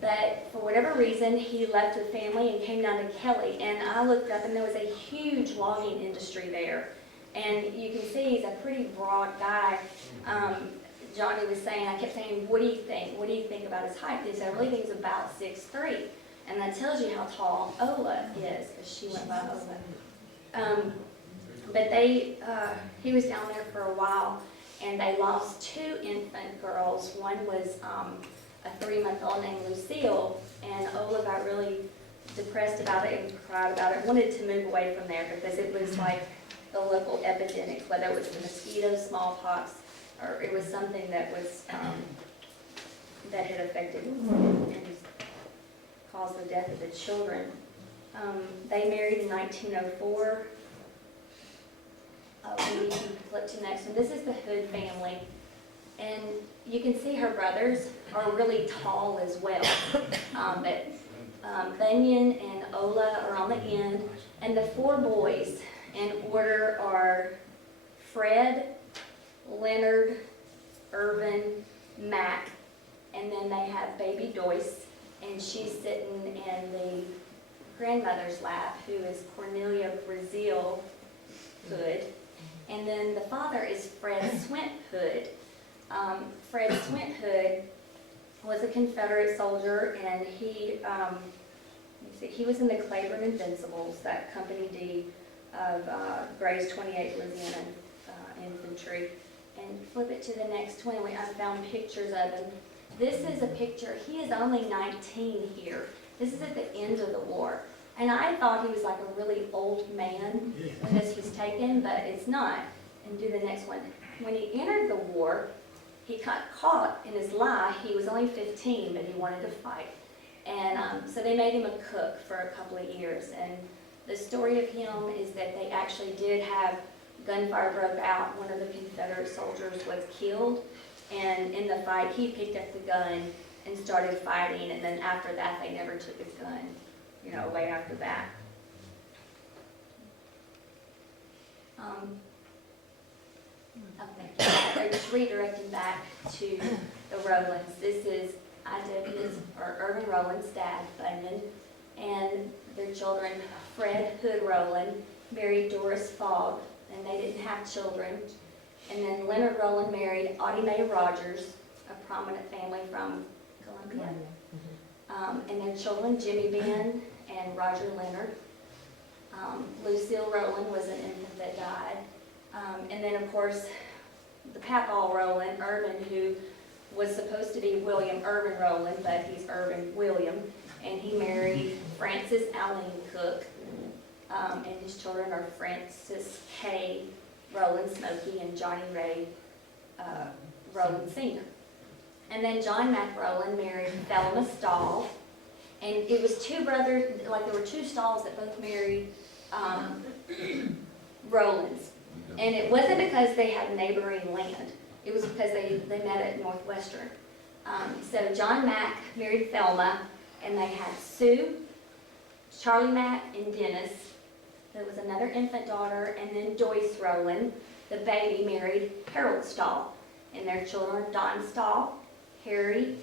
But for whatever reason, he left the family and came down to Kelly. And I looked up, and there was a huge logging industry there. And you can see he's a pretty broad guy. Johnny was saying, I kept saying, "What do you think? What do you think about his height?" He said, "I really think he's about 6'3". And that tells you how tall Ola is, because she went by Ola. But he was down there for a while, and they lost 2 infant girls. One was a 3-month-old named Lucille, and Ola got really depressed about it and cried about it, wanted to move away from there because it was like the local epidemic, whether it was the mosquito, smallpox, or it was something that was that had affected and caused the death of the children. They married in 1904. We can flip to the next one. This is the Hood family. And you can see her brothers are really tall as well. But Bunion and Ola are on the end. And the 4 boys in order are Fred, Leonard, Irvin, Mac, and then they have baby Doyce, and she's sitting in the grandmother's lap, who is Cornelia Brazil Hood. And then the father is Fred Swint Hood. Fred Swint Hood was a Confederate soldier, and he was in the Claiborne Invincibles, that Company D of Gray's 28th Louisiana Infantry. And flip it to the next 20, I found pictures of him. This is a picture, he is only 19 here. This is at the end of the war. And I thought he was like a really old man when this was taken, but it's not. And do the next one. When he entered the war, he got caught in his lie. He was only 15, but he wanted to fight. And so they made him a cook for a couple of years. And the story of him is that they actually did have gunfire broke out. One of the Confederate soldiers was killed. And in the fight, he picked up the gun and started fighting. And then after that, they never took his gun, away after that. Okay, just redirecting back to the Rowlands. This is Irvin Rowland's dad, Bunion, and their children, Fred Hood Rowland, married Doris Fogg, and they didn't have children. And then Leonard Rowland married Audie Mae Rogers, a prominent family from Columbia. And their children, Jimmy Ben and Roger Leonard. Lucille Rowland was an infant that died. And then, of course, the Papal Rowland, Irvin, who was supposed to be William Irvin Rowland, but he's Irvin William. And he married Frances Allen Cook. And his children are Francis K. Rowland Simolke and Johnny Ray Rowland Sr. And then John Mack Rowland married Thelma Stahl. And it was two brothers, like there were two Stalls that both married Rowlands. And it wasn't because they had neighboring land. It was because they met at Northwestern. So John Mack married Thelma, and they had Sue, Charlie Mack, and Dennis. There was another infant daughter, and then Doyce Rowland, the baby, married Harold Stahl. And their children, Don Stahl, Harry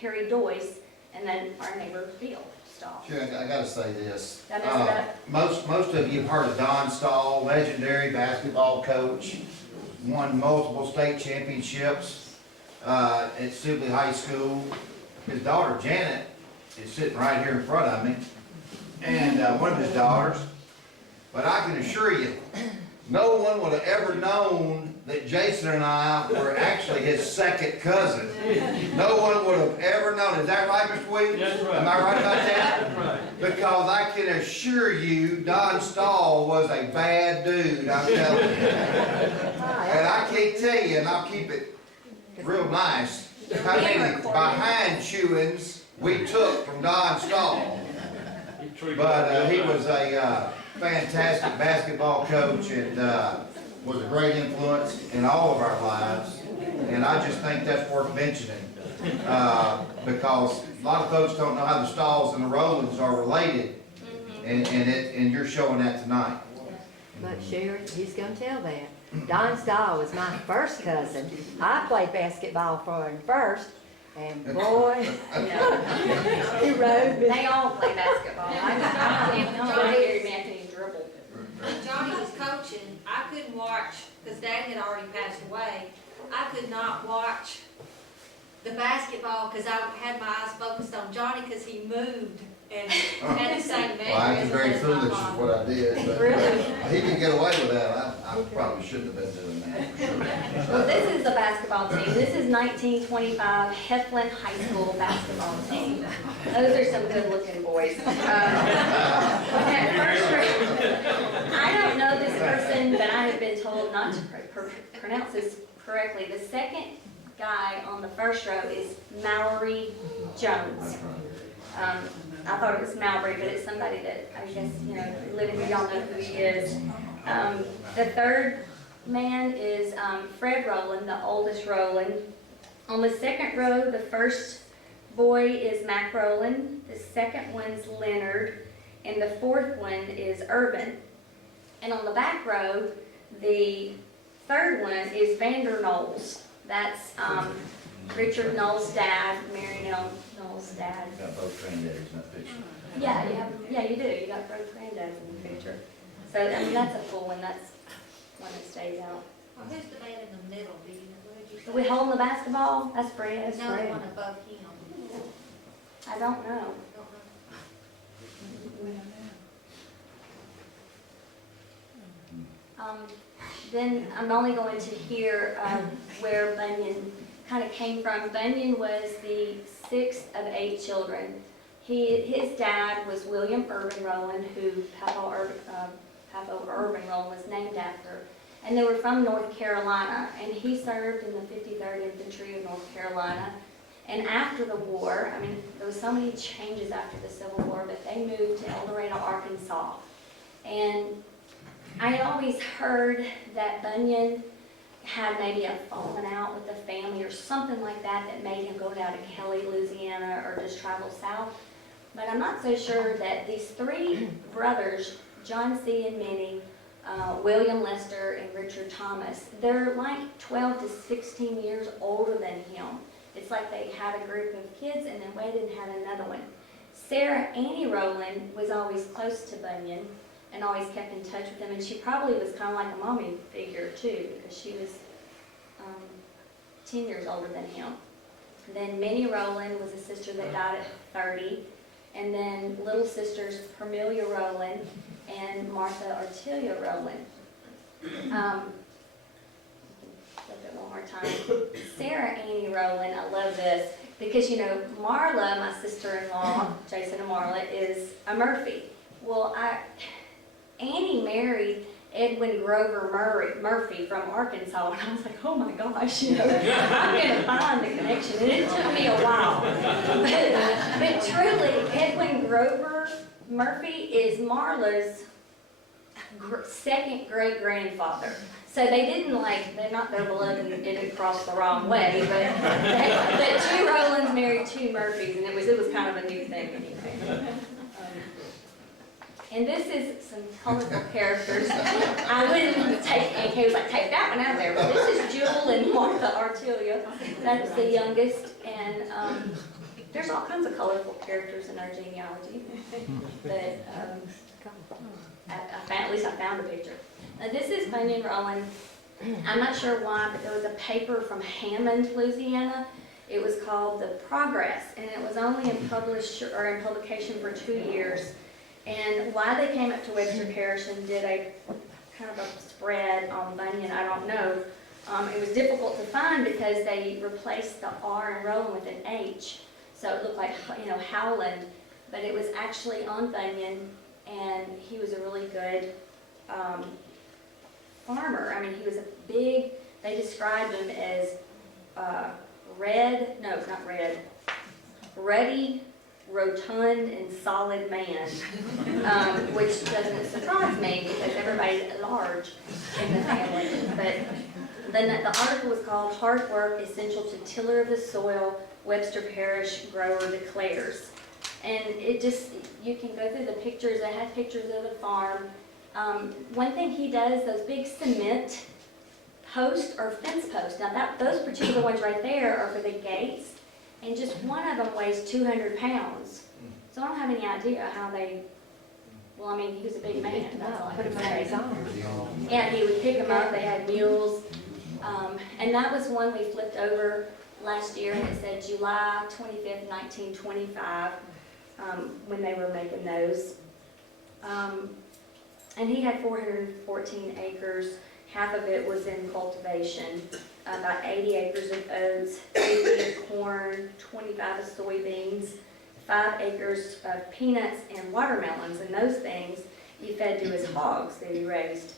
Doyce, and then our neighbor Bill Stahl. Sure, I gotta say this. Did I mess it up? Most of you have heard of Don Stahl, legendary basketball coach, won multiple state championships at Sibley High School. His daughter Janet is sitting right here in front of me, and one of his daughters. But I can assure you, no one would have ever known that Jason and I were actually his second cousin. No one would have ever known. Is that right, Mr. Williams? That's right. Am I right about that? That's right. Because I can assure you, Don Stahl was a bad dude, I'm telling you. And I can't tell you, and I'll keep it real nice, how many behind chewings we took from Don Stahl. But he was a fantastic basketball coach and was a great influence in all of our lives. And I just think that's worth mentioning because a lot of folks don't know how the Stahls and the Rowlands are related, and you're showing that tonight. But Sherry, he's gonna tell that. Don Stahl was my first cousin. I played basketball for him first, and boy, he rode me. They all play basketball. Johnny married me, I couldn't even dribble. When Johnny was coaching, I couldn't watch, because Dad had already passed away, I could not watch the basketball because I had my eyes focused on Johnny because he moved and had the same memory. Well, I was very as my foolish is mom. what I did, but Really? he can get away with that. I probably shouldn't have been doing that, for sure. Well, this is the basketball team. This is 1925 Heflin High School basketball team. Those are some good-looking boys. I don't know this person, but I have been told not to pronounce this correctly. The second guy on the first row is Mallory Jones. I thought it was Mallory, but it's somebody that I guess, living here, y'all know who he is. The third man is Fred Rowland, the oldest Rowland. On the second row, the first boy is Mac Rowland, the second one's Leonard, and the fourth one is Urban. And on the back row, the third one is Vander Knowles. That's Richard Knowles' dad, Mary Knowles' dad. Got both granddaddies in that picture. Yeah, you do. You got both granddads in the picture. So, I mean, that's a full one. That's one that stays out. Well, who's the man in the middle, do you know, what did you say? We holding the basketball? That's Fred. No, the one above him. I don't know. Don't know. Then I'm only going to hear where Bunion kind of came from. Bunion was the sixth of 8 children. His dad was William Irvin Rowland, who Papa Irvin Rowland was named after. And they were from North Carolina, and he served in the 53rd Infantry of North Carolina. And after the war, I mean, there was so many changes after the Civil War, but they moved to El Dorado, Arkansas. And I had always heard that Bunion had maybe a falling out with the family or something like that that made him go down to Kelly, Louisiana, or just travel south. But I'm not so sure that these 3 brothers, John C. and Minnie, William Lester, and Richard Thomas, they're like 12 to 16 years older than him. It's like they had a group of kids and then waited and had another one. Sarah Annie Rowland was always close to Bunion and always kept in touch with him, and she probably was kind of like a mommy figure too, because she was 10 years older than him. Then Minnie Rowland was a sister that died at 30, and then little sisters Permelia Rowland and Martha Artelia Rowland. Flip it one more time. Sarah Annie Rowland, I love this, because you know, Marla, my sister-in-law, Jason and Marla, is a Murphy. Well, Annie married Edwin Grover Murphy from Arkansas, and I was like, oh my gosh, you know, I'm going to find the connection, and it took me a while. But truly, Edwin Grover Murphy is Marla's second great-grandfather. So they didn't they're not their blood and it didn't cross the wrong way, but 2 Rowlands married 2 Murphys, and it was kind of a new thing anyway. And this is some colorful characters. I wouldn't take, and he was like, take that one out of there. But this is Jewel and Martha Artelia. That's the youngest. And there's all kinds of colorful characters in our genealogy. But at least I found a picture. Now this is Bunion Rowland. I'm not sure why, but there was a paper from Hammond, Louisiana. It was called The Progress, and it was only in publication for 2 years. And why they came up to Webster Parish and did a kind of a spread on Bunion, I don't know. It was difficult to find because they replaced the R in Rowland with an H. So it looked like, you know, Howland, but it was actually on Bunion, and he was a really good farmer. I mean, he was a big, they described him as ruddy, rotund, and solid man, which doesn't surprise me because everybody's large in the family. But then the article was called "Hard Work Essential to Tiller of the Soil, Webster Parish Grower Declares." And it just, you can go through the pictures. It had pictures of the farm. One thing he does, those big cement posts or fence posts. Now those particular ones right there are for the gates. And just one of them weighs 200 pounds. So I don't have any idea how they, well, I mean, he was a big man, that's all I can say. And he would pick them up, they had mules. And that was one we flipped over last year, and it said July 25th, 1925, when they were making those. And he had 414 acres. Half of it was in cultivation. About 80 acres of oats, 50 of corn, 25 of soybeans, 5 acres of peanuts and watermelons, and those things he fed to his hogs that he raised.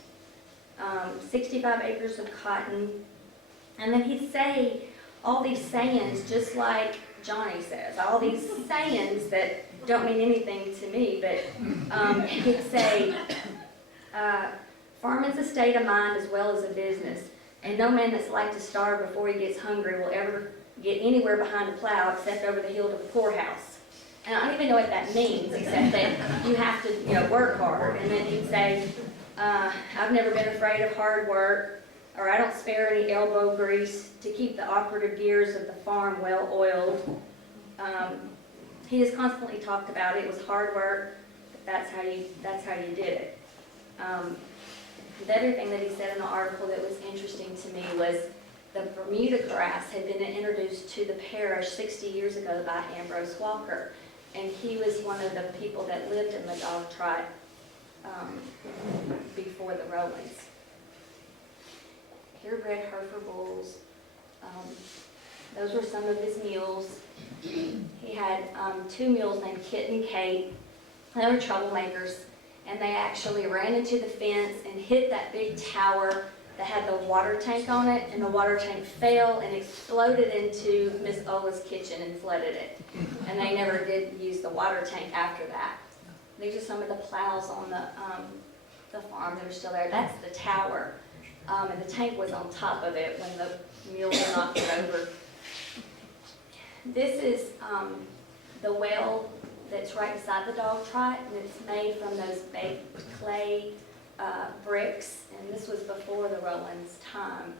65 acres of cotton, and then he'd say all these sayings, just like Johnny says, all these sayings that don't mean anything to me, but he'd say, farming's a state of mind as well as a business. And no man that's like to starve before he gets hungry will ever get anywhere behind a plow except over the hill to the poorhouse. And I don't even know what that means, except that you have to, you know, work hard. And then he'd say, I've never been afraid of hard work, or I don't spare any elbow grease to keep the operative gears of the farm well oiled. he just constantly talked about it. It was hard work, but that's how you did it. The other thing that he said in the article that was interesting to me was the Bermuda grass had been introduced to the parish 60 years ago by Ambros Walker. And he was one of the people that lived in the dogtrot before the Rowlands. Purebred Hereford bulls. Those were some of his mules. He had 2 mules named Kit and Kate. They were troublemakers, and they actually ran into the fence and hit that big tower that had the water tank on it, and the water tank fell and exploded into Miss Ola's kitchen and flooded it. And they never did use the water tank after that. These are some of the plows on the farm that are still there. That's the tower, and the tank was on top of it when the mules knocked it over. This is the well that's right beside the dogtrot, and it's made from those baked clay bricks, and this was before the Rowlands' time,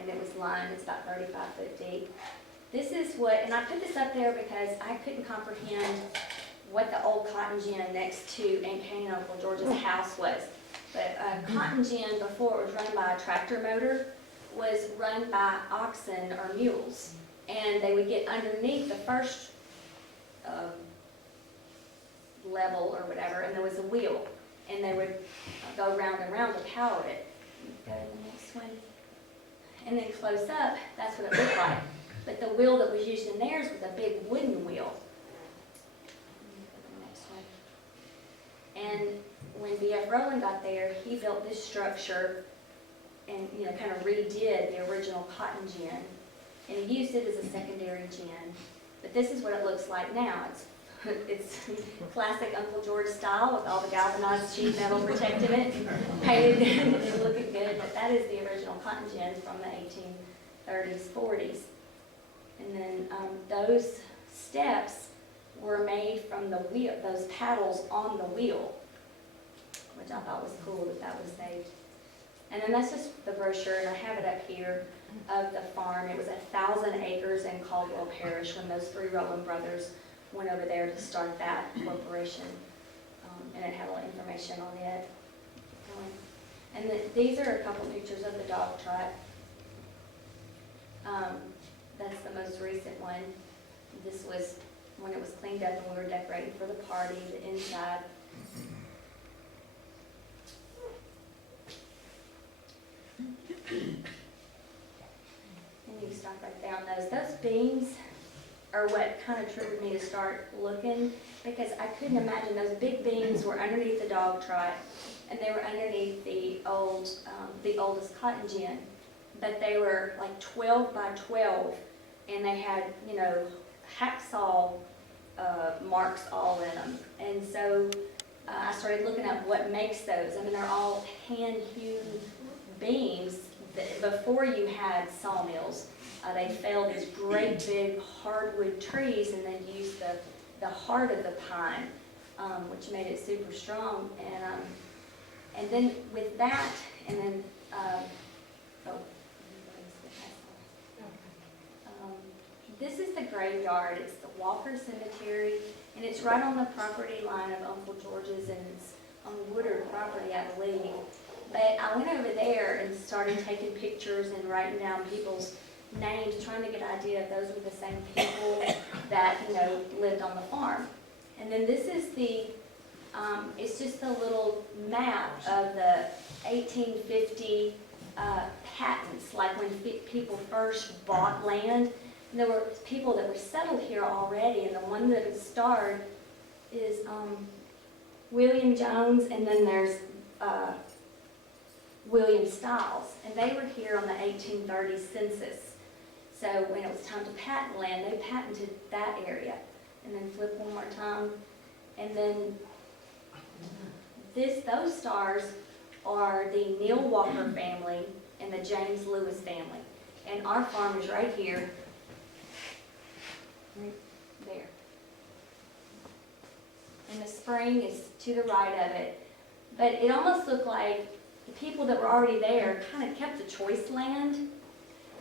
and it was lined. It's about 35 foot deep. This is what, and I put this up there because I couldn't comprehend what the old cotton gin next to Aunt Kane and Uncle George's house was. But cotton gin, before it was run by a tractor motor, was run by oxen or mules, and they would get underneath the first level or whatever, and there was a wheel, and they would go round and round to power it. Go to the next one. And then close up, that's what it looked like. But the wheel that was used in theirs was a big wooden wheel. The next one. And when B.F. Rowland got there, he built this structure and, kind of redid the original cotton gin. And he used it as a secondary gin. But this is what it looks like now. It's classic Uncle George style with all the galvanized sheet metal protecting it, painted and looking good. But that is the original cotton gin from the 1830s, 40s. And then those steps were made from the wheel, those paddles on the wheel, which I thought was cool that was saved. And then that's just the brochure, and I have it up here, of the farm. It was 1,000 acres in Caldwell Parish when those 3 Rowland brothers went over there to start that corporation. And it had all the information on it. And these are a couple pictures of the dogtrot. That's the most recent one. This was when it was cleaned up and we were decorating for the party, the inside. And you stop right there on those. Those beams are what kind of triggered me to start looking, because I couldn't imagine those big beams were underneath the dogtrot, and they were underneath the oldest cotton gin, but they were like 12 by 12, and they had hacksaw marks all in them. And so I started looking at what makes those. I mean, they're all hand-hewn beams that before you had sawmills. They felled these great big hardwood trees and then used the heart of the pine, which made it super strong. And then with that, and then this is the graveyard. It's the Walker Cemetery, and it's right on the property line of Uncle George's, and it's on Woodard property, I believe. But I went over there and started taking pictures and writing down people's names, trying to get an idea if those were the same people that, lived on the farm. And then this is it's just a little map of the 1850 patents, like when people first bought land. And there were people that were settled here already, and the one that is starred is William Jones, and then there's William Stiles, and they were here on the 1830 census. So when it was time to patent land, they patented that area. And then flip one more time. And then those stars are the Neil Walker family and the James Lewis family. And our farm is right here. Right there. And the spring is to the right of it. But it almost looked like the people that were already there kind of kept the choice land.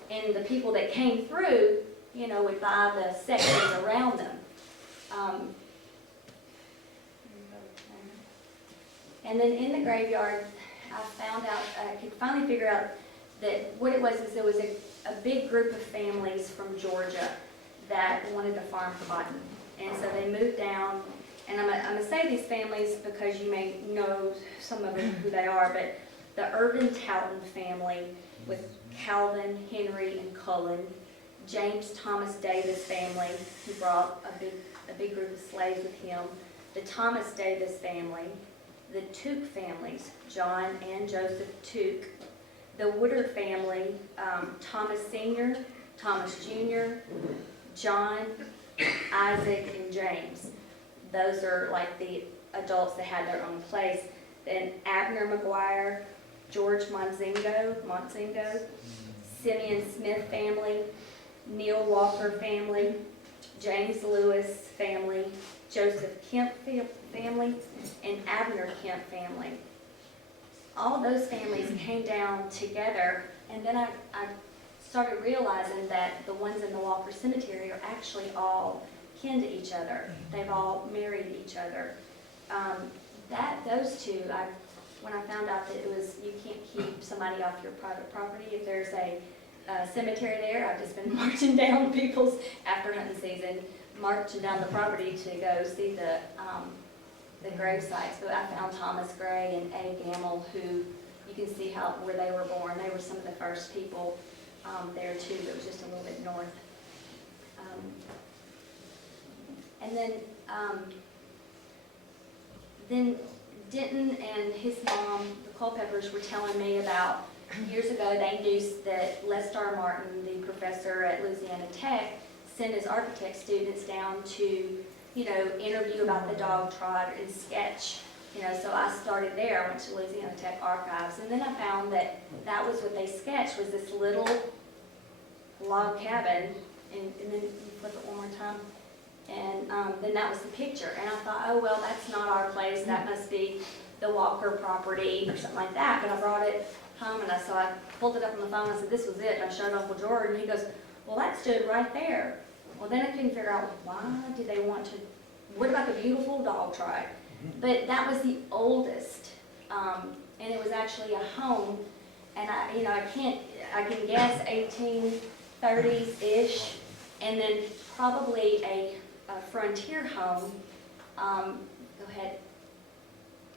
And the people that came through, would buy the sections around them. Um, and then in the graveyard, I found out, I could finally figure out that what it was is there was a big group of families from Georgia that wanted to farm cotton. And so they moved down, and I'm gonna say these families because you may know some of them who they are, but the Irvin Talton family with Calvin, Henry, and Cullen, James Thomas Davis family, who brought a big group of slaves with him, the Thomas Davis family, the Tuke families, John and Joseph Tuke, the Woodard family, Thomas Sr., Thomas Jr., John, Isaac, and James. Those are like the adults that had their own place. Then Abner McGuire, George Monzingo, Simeon Smith family, Neil Walker family, James Lewis family, Joseph Kemp family, and Abner Kemp family. All those families came down together, and then I started realizing that the ones in the Walker Cemetery are actually all kin to each other. They've all married each other. Those two, when I found out that it was, you can't keep somebody off your private property. If there's a cemetery there, I've just been marching down people's, after hunting season, marching down the property to go see the grave sites. But I found Thomas Gray and A. Gamble, who you can see where they were born. They were some of the first people there too. It was just a little bit north. And then Denton and his mom, the Culpeppers, were telling me about years ago they induced that Lestar Martin, the professor at Louisiana Tech, sent his architect students down to, interview about the dogtrot and sketch. So I started there. I went to Louisiana Tech archives, and then I found that was what they sketched, was this little log cabin, and then you flip it one more time, and then that was the picture. And I thought, oh, well, that's not our place. That must be the Walker property or something like that. But I brought it home, and so I pulled it up on the phone. I said, this was it. And I showed Uncle George, and he goes, well, that stood right there. Well, then I couldn't figure out, why did they want to, what about the beautiful dog-trot? But that was the oldest, and it was actually a home, and I can guess 1830s-ish, and then probably a frontier home. Go ahead.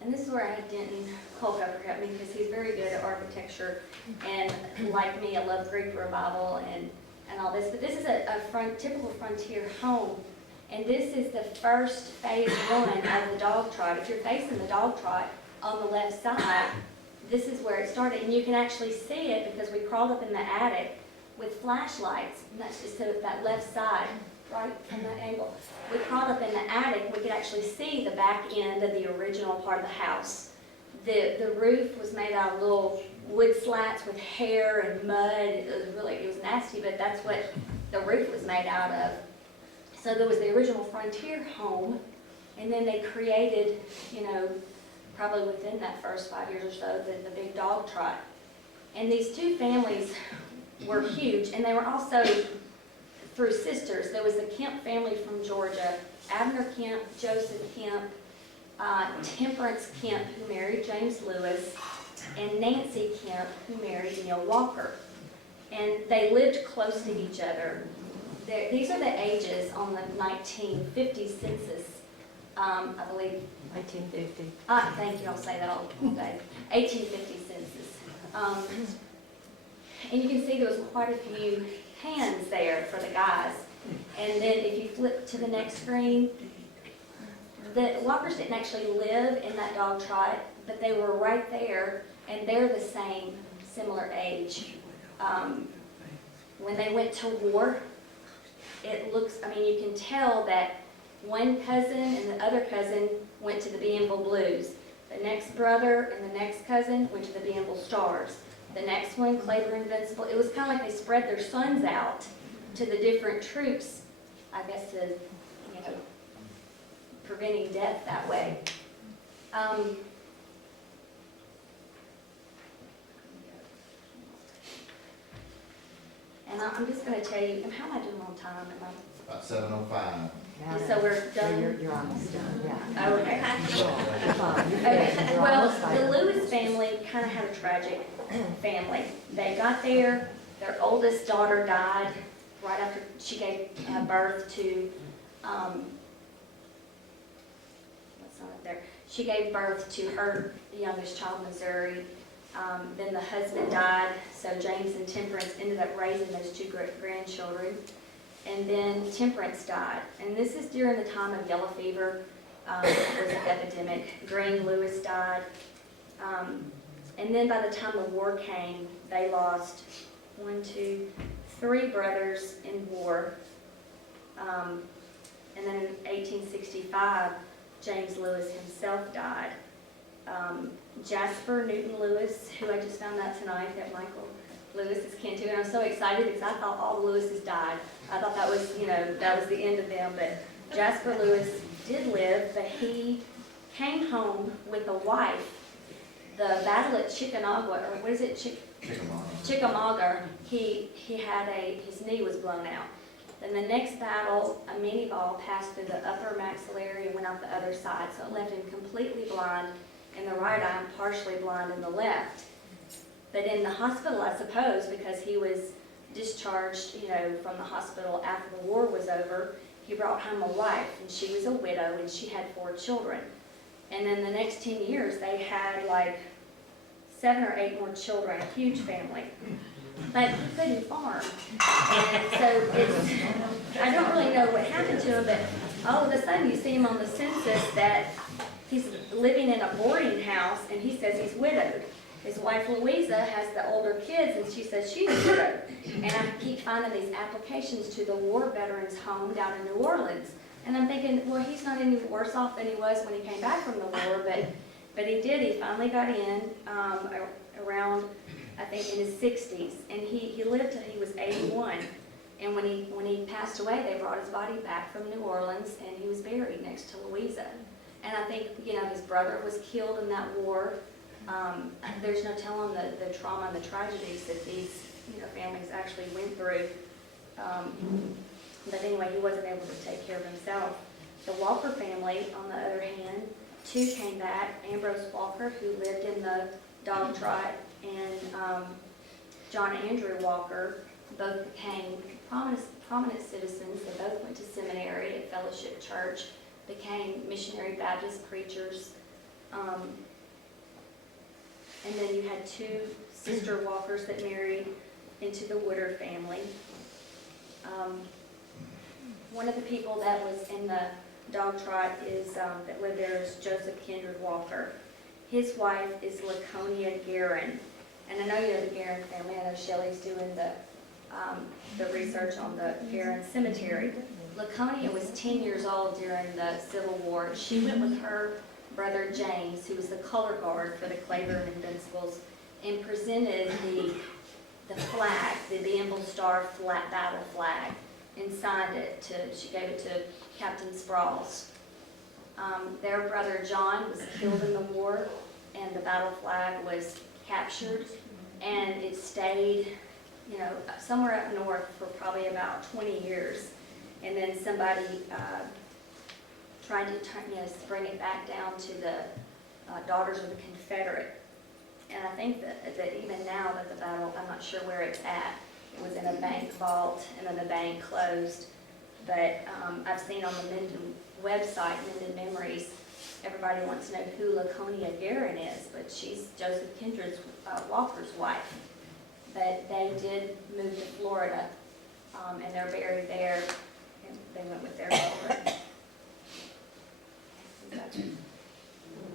And this is where I had Denton Culpepper help me, because he's very good at architecture, and like me, I love Greek revival and all this. But this is a typical frontier home. And this is the first phase one of the dogtrot. If you're facing the dogtrot on the left side, this is where it started. And you can actually see it because we crawled up in the attic with flashlights. And that's just that left side, right from that angle. We crawled up in the attic. We could actually see the back end of the original part of the house. The roof was made out of little wood slats with hair and mud. It was nasty, but that's what the roof was made out of. So there was the original frontier home, and then they created, probably within that first 5 years or so, the big dog trot. And these two families were huge, and they were also through sisters. There was the Kemp family from Georgia, Abner Kemp, Joseph Kemp, Temperance Kemp, who married James Lewis, and Nancy Kemp, who married Neil Walker. And they lived close to each other. These are the ages on the 1950 census, I believe. 1850. Thank you, I'll say that all day. 1850 census. And you can see there was quite a few hands there for the guys. And then if you flip to the next screen, the Walkers didn't actually live in that dog trot, but they were right there, and they're the same, similar age. When they went to war, it looks, you can tell that one cousin and the other cousin went to the Bienville Blues. The next brother and the next cousin went to the Bienville Stars. The next one, Claiborne Invincible. It was kind of like they spread their sons out to the different troops, I guess, to, preventing death that way. And I'm just going to tell you, how am I doing on time? About 7:05. So we're Yeah, done? you're almost done, yeah. Oh, okay. Okay, well, the Lewis family kind of had a tragic family. They got there, their oldest daughter died right after she gave birth to, what's not up there? She gave birth to her youngest child, Missouri. Then the husband died, so James and Temperance ended up raising those two grandchildren. And then Temperance died. And this is during the time of yellow fever. It was an epidemic. Green Lewis died. And then by the time the war came, they lost 3 brothers in war. And then in 1865, James Lewis himself died. Jasper Newton Lewis, who I just found out tonight that Michael Lewis is kin to, and I'm so excited because I thought all the Lewises died. I thought that was, that was the end of them, but Jasper Lewis did live, but he came home with a wife. The battle at Chickamauga, or what is it, Chickamauga, he had his knee was blown out. Then the next battle, a mini ball passed through the upper maxillary and went out the other side, so it left him completely blind in the right eye and partially blind in the left. But in the hospital, I suppose, because he was discharged, from the hospital after the war was over, he brought home a wife, and she was a widow, and she had 4 children. And then the next 10 years, they had like 7 or 8 more children, a huge family. But he couldn't farm. And so I don't really know what happened to him, but all of a sudden you see him on the census that he's living in a boarding house, and he says he's widowed. His wife Louisa has the older kids, and she says she's widowed. And I keep finding these applications to the war veterans home down in New Orleans. And I'm thinking, well, he's not any worse off than he was when he came back from the war, but he did. He finally got in around, I think, in his 60s. And he lived till he was 81. And when he passed away, they brought his body back from New Orleans, and he was buried next to Louisa. And I think, his brother was killed in that war. There's no telling the trauma and the tragedies that these families actually went through. But anyway, he wasn't able to take care of himself. The Walker family, on the other hand, 2 came back. Ambros Walker, who lived in the dogtrot, and John Andrew Walker, both became prominent citizens. They both went to seminary at Fellowship Church, became missionary Baptist preachers. And then you had 2 sister Walkers that married into the Woodard family. One of the people that was in the dogtrot that lived there is Joseph Kindred Walker. His wife is Laconia Guerin. And I know you know the Guerin family. I know Shelley's doing the research on the Guerin Cemetery. Laconia was 10 years old during the Civil War. She went with her brother James, who was the color guard for the Claiborne Invincibles, and presented the flag, the Emblem Star battle flag, and signed it she gave it to Captain Sprouls. Their brother John was killed in the war, and the battle flag was captured, and it stayed, somewhere up north for probably about 20 years. And then somebody tried to bring it back down to the Daughters of the Confederate. And I think that even now that the battle, I'm not sure where it's at. It was in a bank vault, and then the bank closed. But I've seen on the Minden website, Minden Memories, everybody wants to know who Laconia Guerin is, but she's Joseph Kindred Walker's wife. But they did move to Florida, and they're buried there, and they went with their children.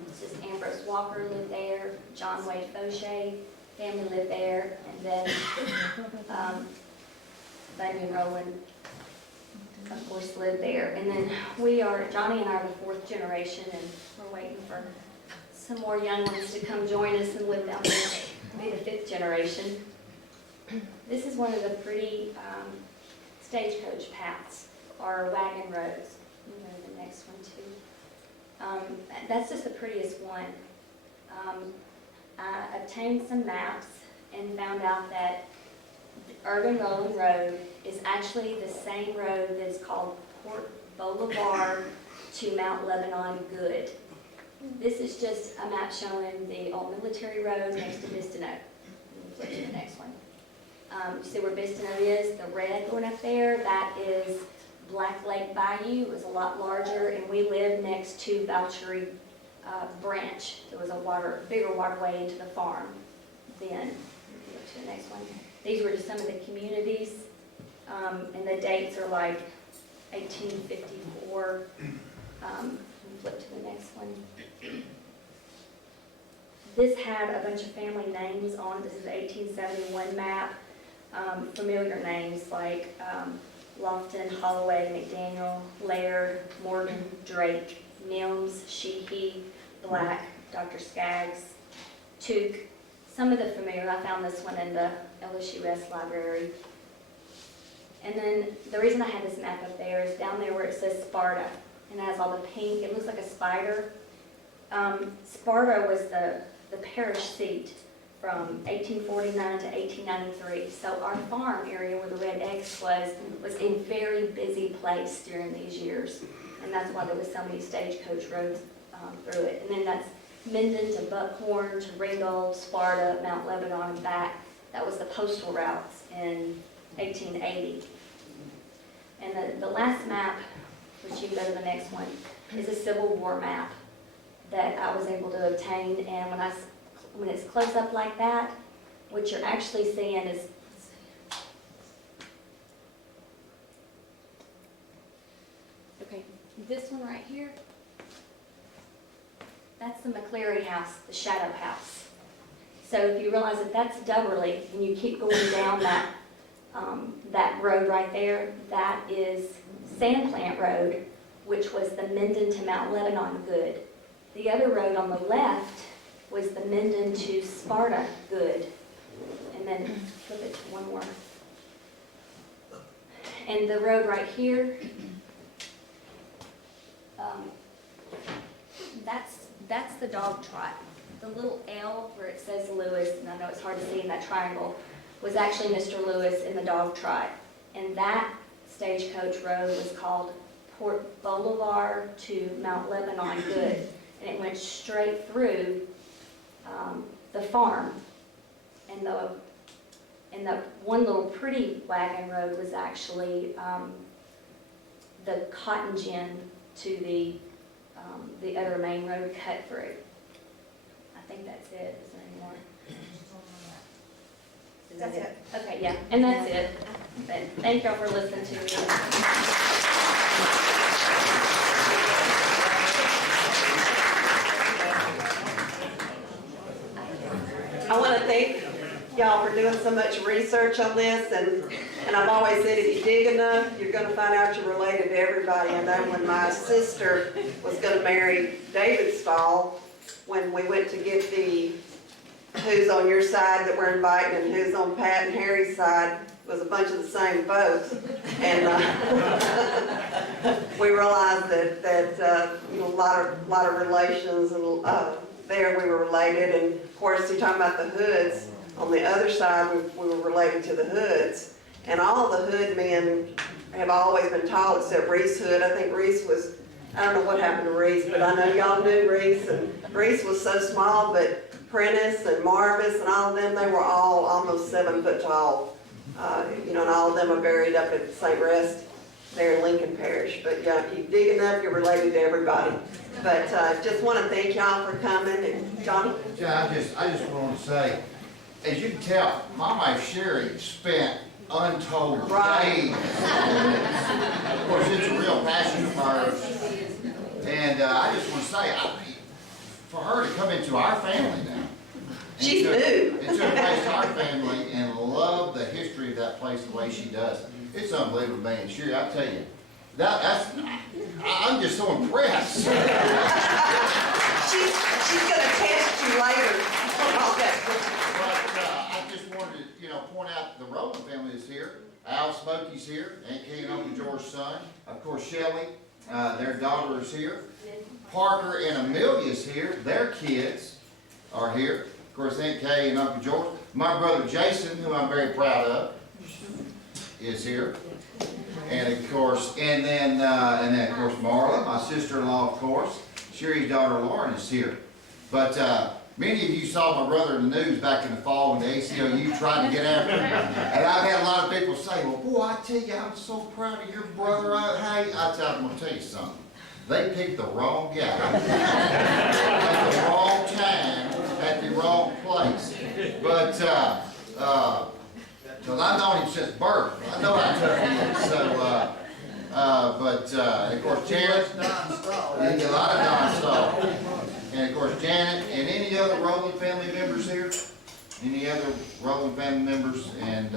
It's just Ambros Walker lived there, John Wade Fauché family lived there, and then Bunion Rowland, of course, lived there. And then Johnny and I are the 4th generation, and we're waiting for some more young ones to come join us and live down there, be the 5th generation. This is one of the pretty stagecoach paths, or wagon roads. You know, the next one too. That's just the prettiest one. I obtained some maps and found out that Urban Rowland Road is actually the same road that is called Boulevard to Mount Lebanon Good. This is just a map showing the old military road next to Bistineau. Flip to the next one. You see where Bistineau is, the red going up there, that is Black Lake Bayou. It was a lot larger, and we lived next to Valchery Branch. There was a bigger waterway into the farm then. Flip to the next one. These were just some of the communities, and the dates are like 1854. Flip to the next one. This had a bunch of family names on it. This is the 1871 map. Familiar names like Lofton, Holloway, McDaniel, Laird, Morgan, Drake, Mims, Sheehy, Black, Dr. Skaggs, Took. Some of the familiar, I found this one in the LSUS library. And then the reason I have this map up there is down there where it says Sparta, and it has all the pink, it looks like a spider. Sparta was the parish seat from 1849 to 1893. So our farm area where the Red X was a very busy place during these years. And that's why there was so many stagecoach roads through it. And then that's Minden to Buckhorn to Ringgold, Sparta, Mount Lebanon, and back. That was the postal routes in 1880. And the last map, which you can go to the next one, is a Civil War map that I was able to obtain. And when it's close up like that, what you're actually seeing is, okay, this one right here, that's the McCleary house, the shadow house. So if you realize that that's Dubberly, and you keep going down that road right there, that is Sandplant Road, which was the Minden to Mount Lebanon Good. The other road on the left was the Minden to Sparta Good. And then flip it to one more. And the road right here, that's the dogtrot. The little L where it says Lewis, and I know it's hard to see in that triangle, was actually Mr. Lewis in the dogtrot. And that stagecoach road was called Port Boulevard to Mount Lebanon Good. And it went straight through the farm. And the one little pretty wagon road was actually the cotton gin to the other main road cut through. I think that's it. Is there any more? That's it. Okay, yeah, and that's it. But thank y'all for listening to me. I want to thank y'all for doing so much research on this, and I've always said if you dig enough, you're going to find out you're related to everybody. I know when my sister was going to marry David Stahl, when we went to get the who's on your side that we're inviting and who's on Pat and Harry's side, was a bunch of the same folks. And we realized that you know, a lot of relations, and there we were related. And of course, you're talking about the Hoods. On the other side, we were related to the Hoods. And all the Hood men have always been tall except Reese Hood. I think Reese was, I don't know what happened to Reese, but I know y'all knew Reese. And Reese was so small, but Prentice and Marvis and all of them, they were all almost 7 foot tall. You know, and all of them are buried up at St. Rest there in Lincoln Parish. But yeah, if you dig enough, you're related to everybody. But just want to thank y'all for coming. And Johnny? Yeah, I just want to say, as you can tell, my wife Sherry spent untold days on this. Of course, it's a real passion of hers. And I just want to say, for her to come into our family now, She's new. Into a place our family and love the history of that place the way she does. It's unbelievable, man. Sherry, I tell you, I'm just so impressed. She's going to test you later. But I just wanted to, you know, point out the Rowland family is here. Al Smokey's here, Aunt Kay and Uncle George's son. Of course, Shelley, their daughter is here. Parker and Amelia's here. Their kids are here. Of course, Aunt Kay and Uncle George. My brother Jason, who I'm very proud of. is here. And of course, and then of course Marla, my sister-in-law, of course. Sherry's daughter Lauren is here. But many of you saw my brother in the news back in the fall when the ACLU tried to get after him. And I've had a lot of people say, well, boy, I tell you, I'm so proud of your brother. I'm gonna tell you something. They picked the wrong guy at the wrong time, at the wrong place. But, because I've known him since birth. I know how tough he is. So, of course, Janet, and a lot of Don Stahl. And of course, Janet, and any other Rowland family members here? Any other Rowland family members? And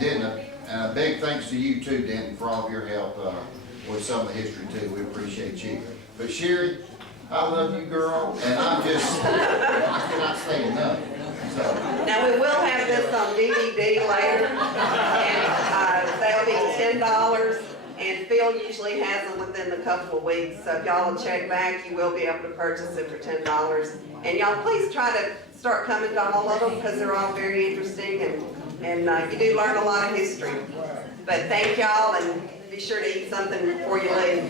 Denton, and a big thanks to you too, Denton, for all of your help with some of the history too. We appreciate you. But Sherry, I love you, girl, and I cannot say enough. So. Now, we will have this on DVD later, and they'll be $10, and Phil usually has them within a couple of weeks, so if y'all will check back, you will be able to purchase it for $10. And y'all please try to start coming to all of them, because they're all very interesting, and you do learn a lot of history. But thank y'all, and be sure to eat something before you leave.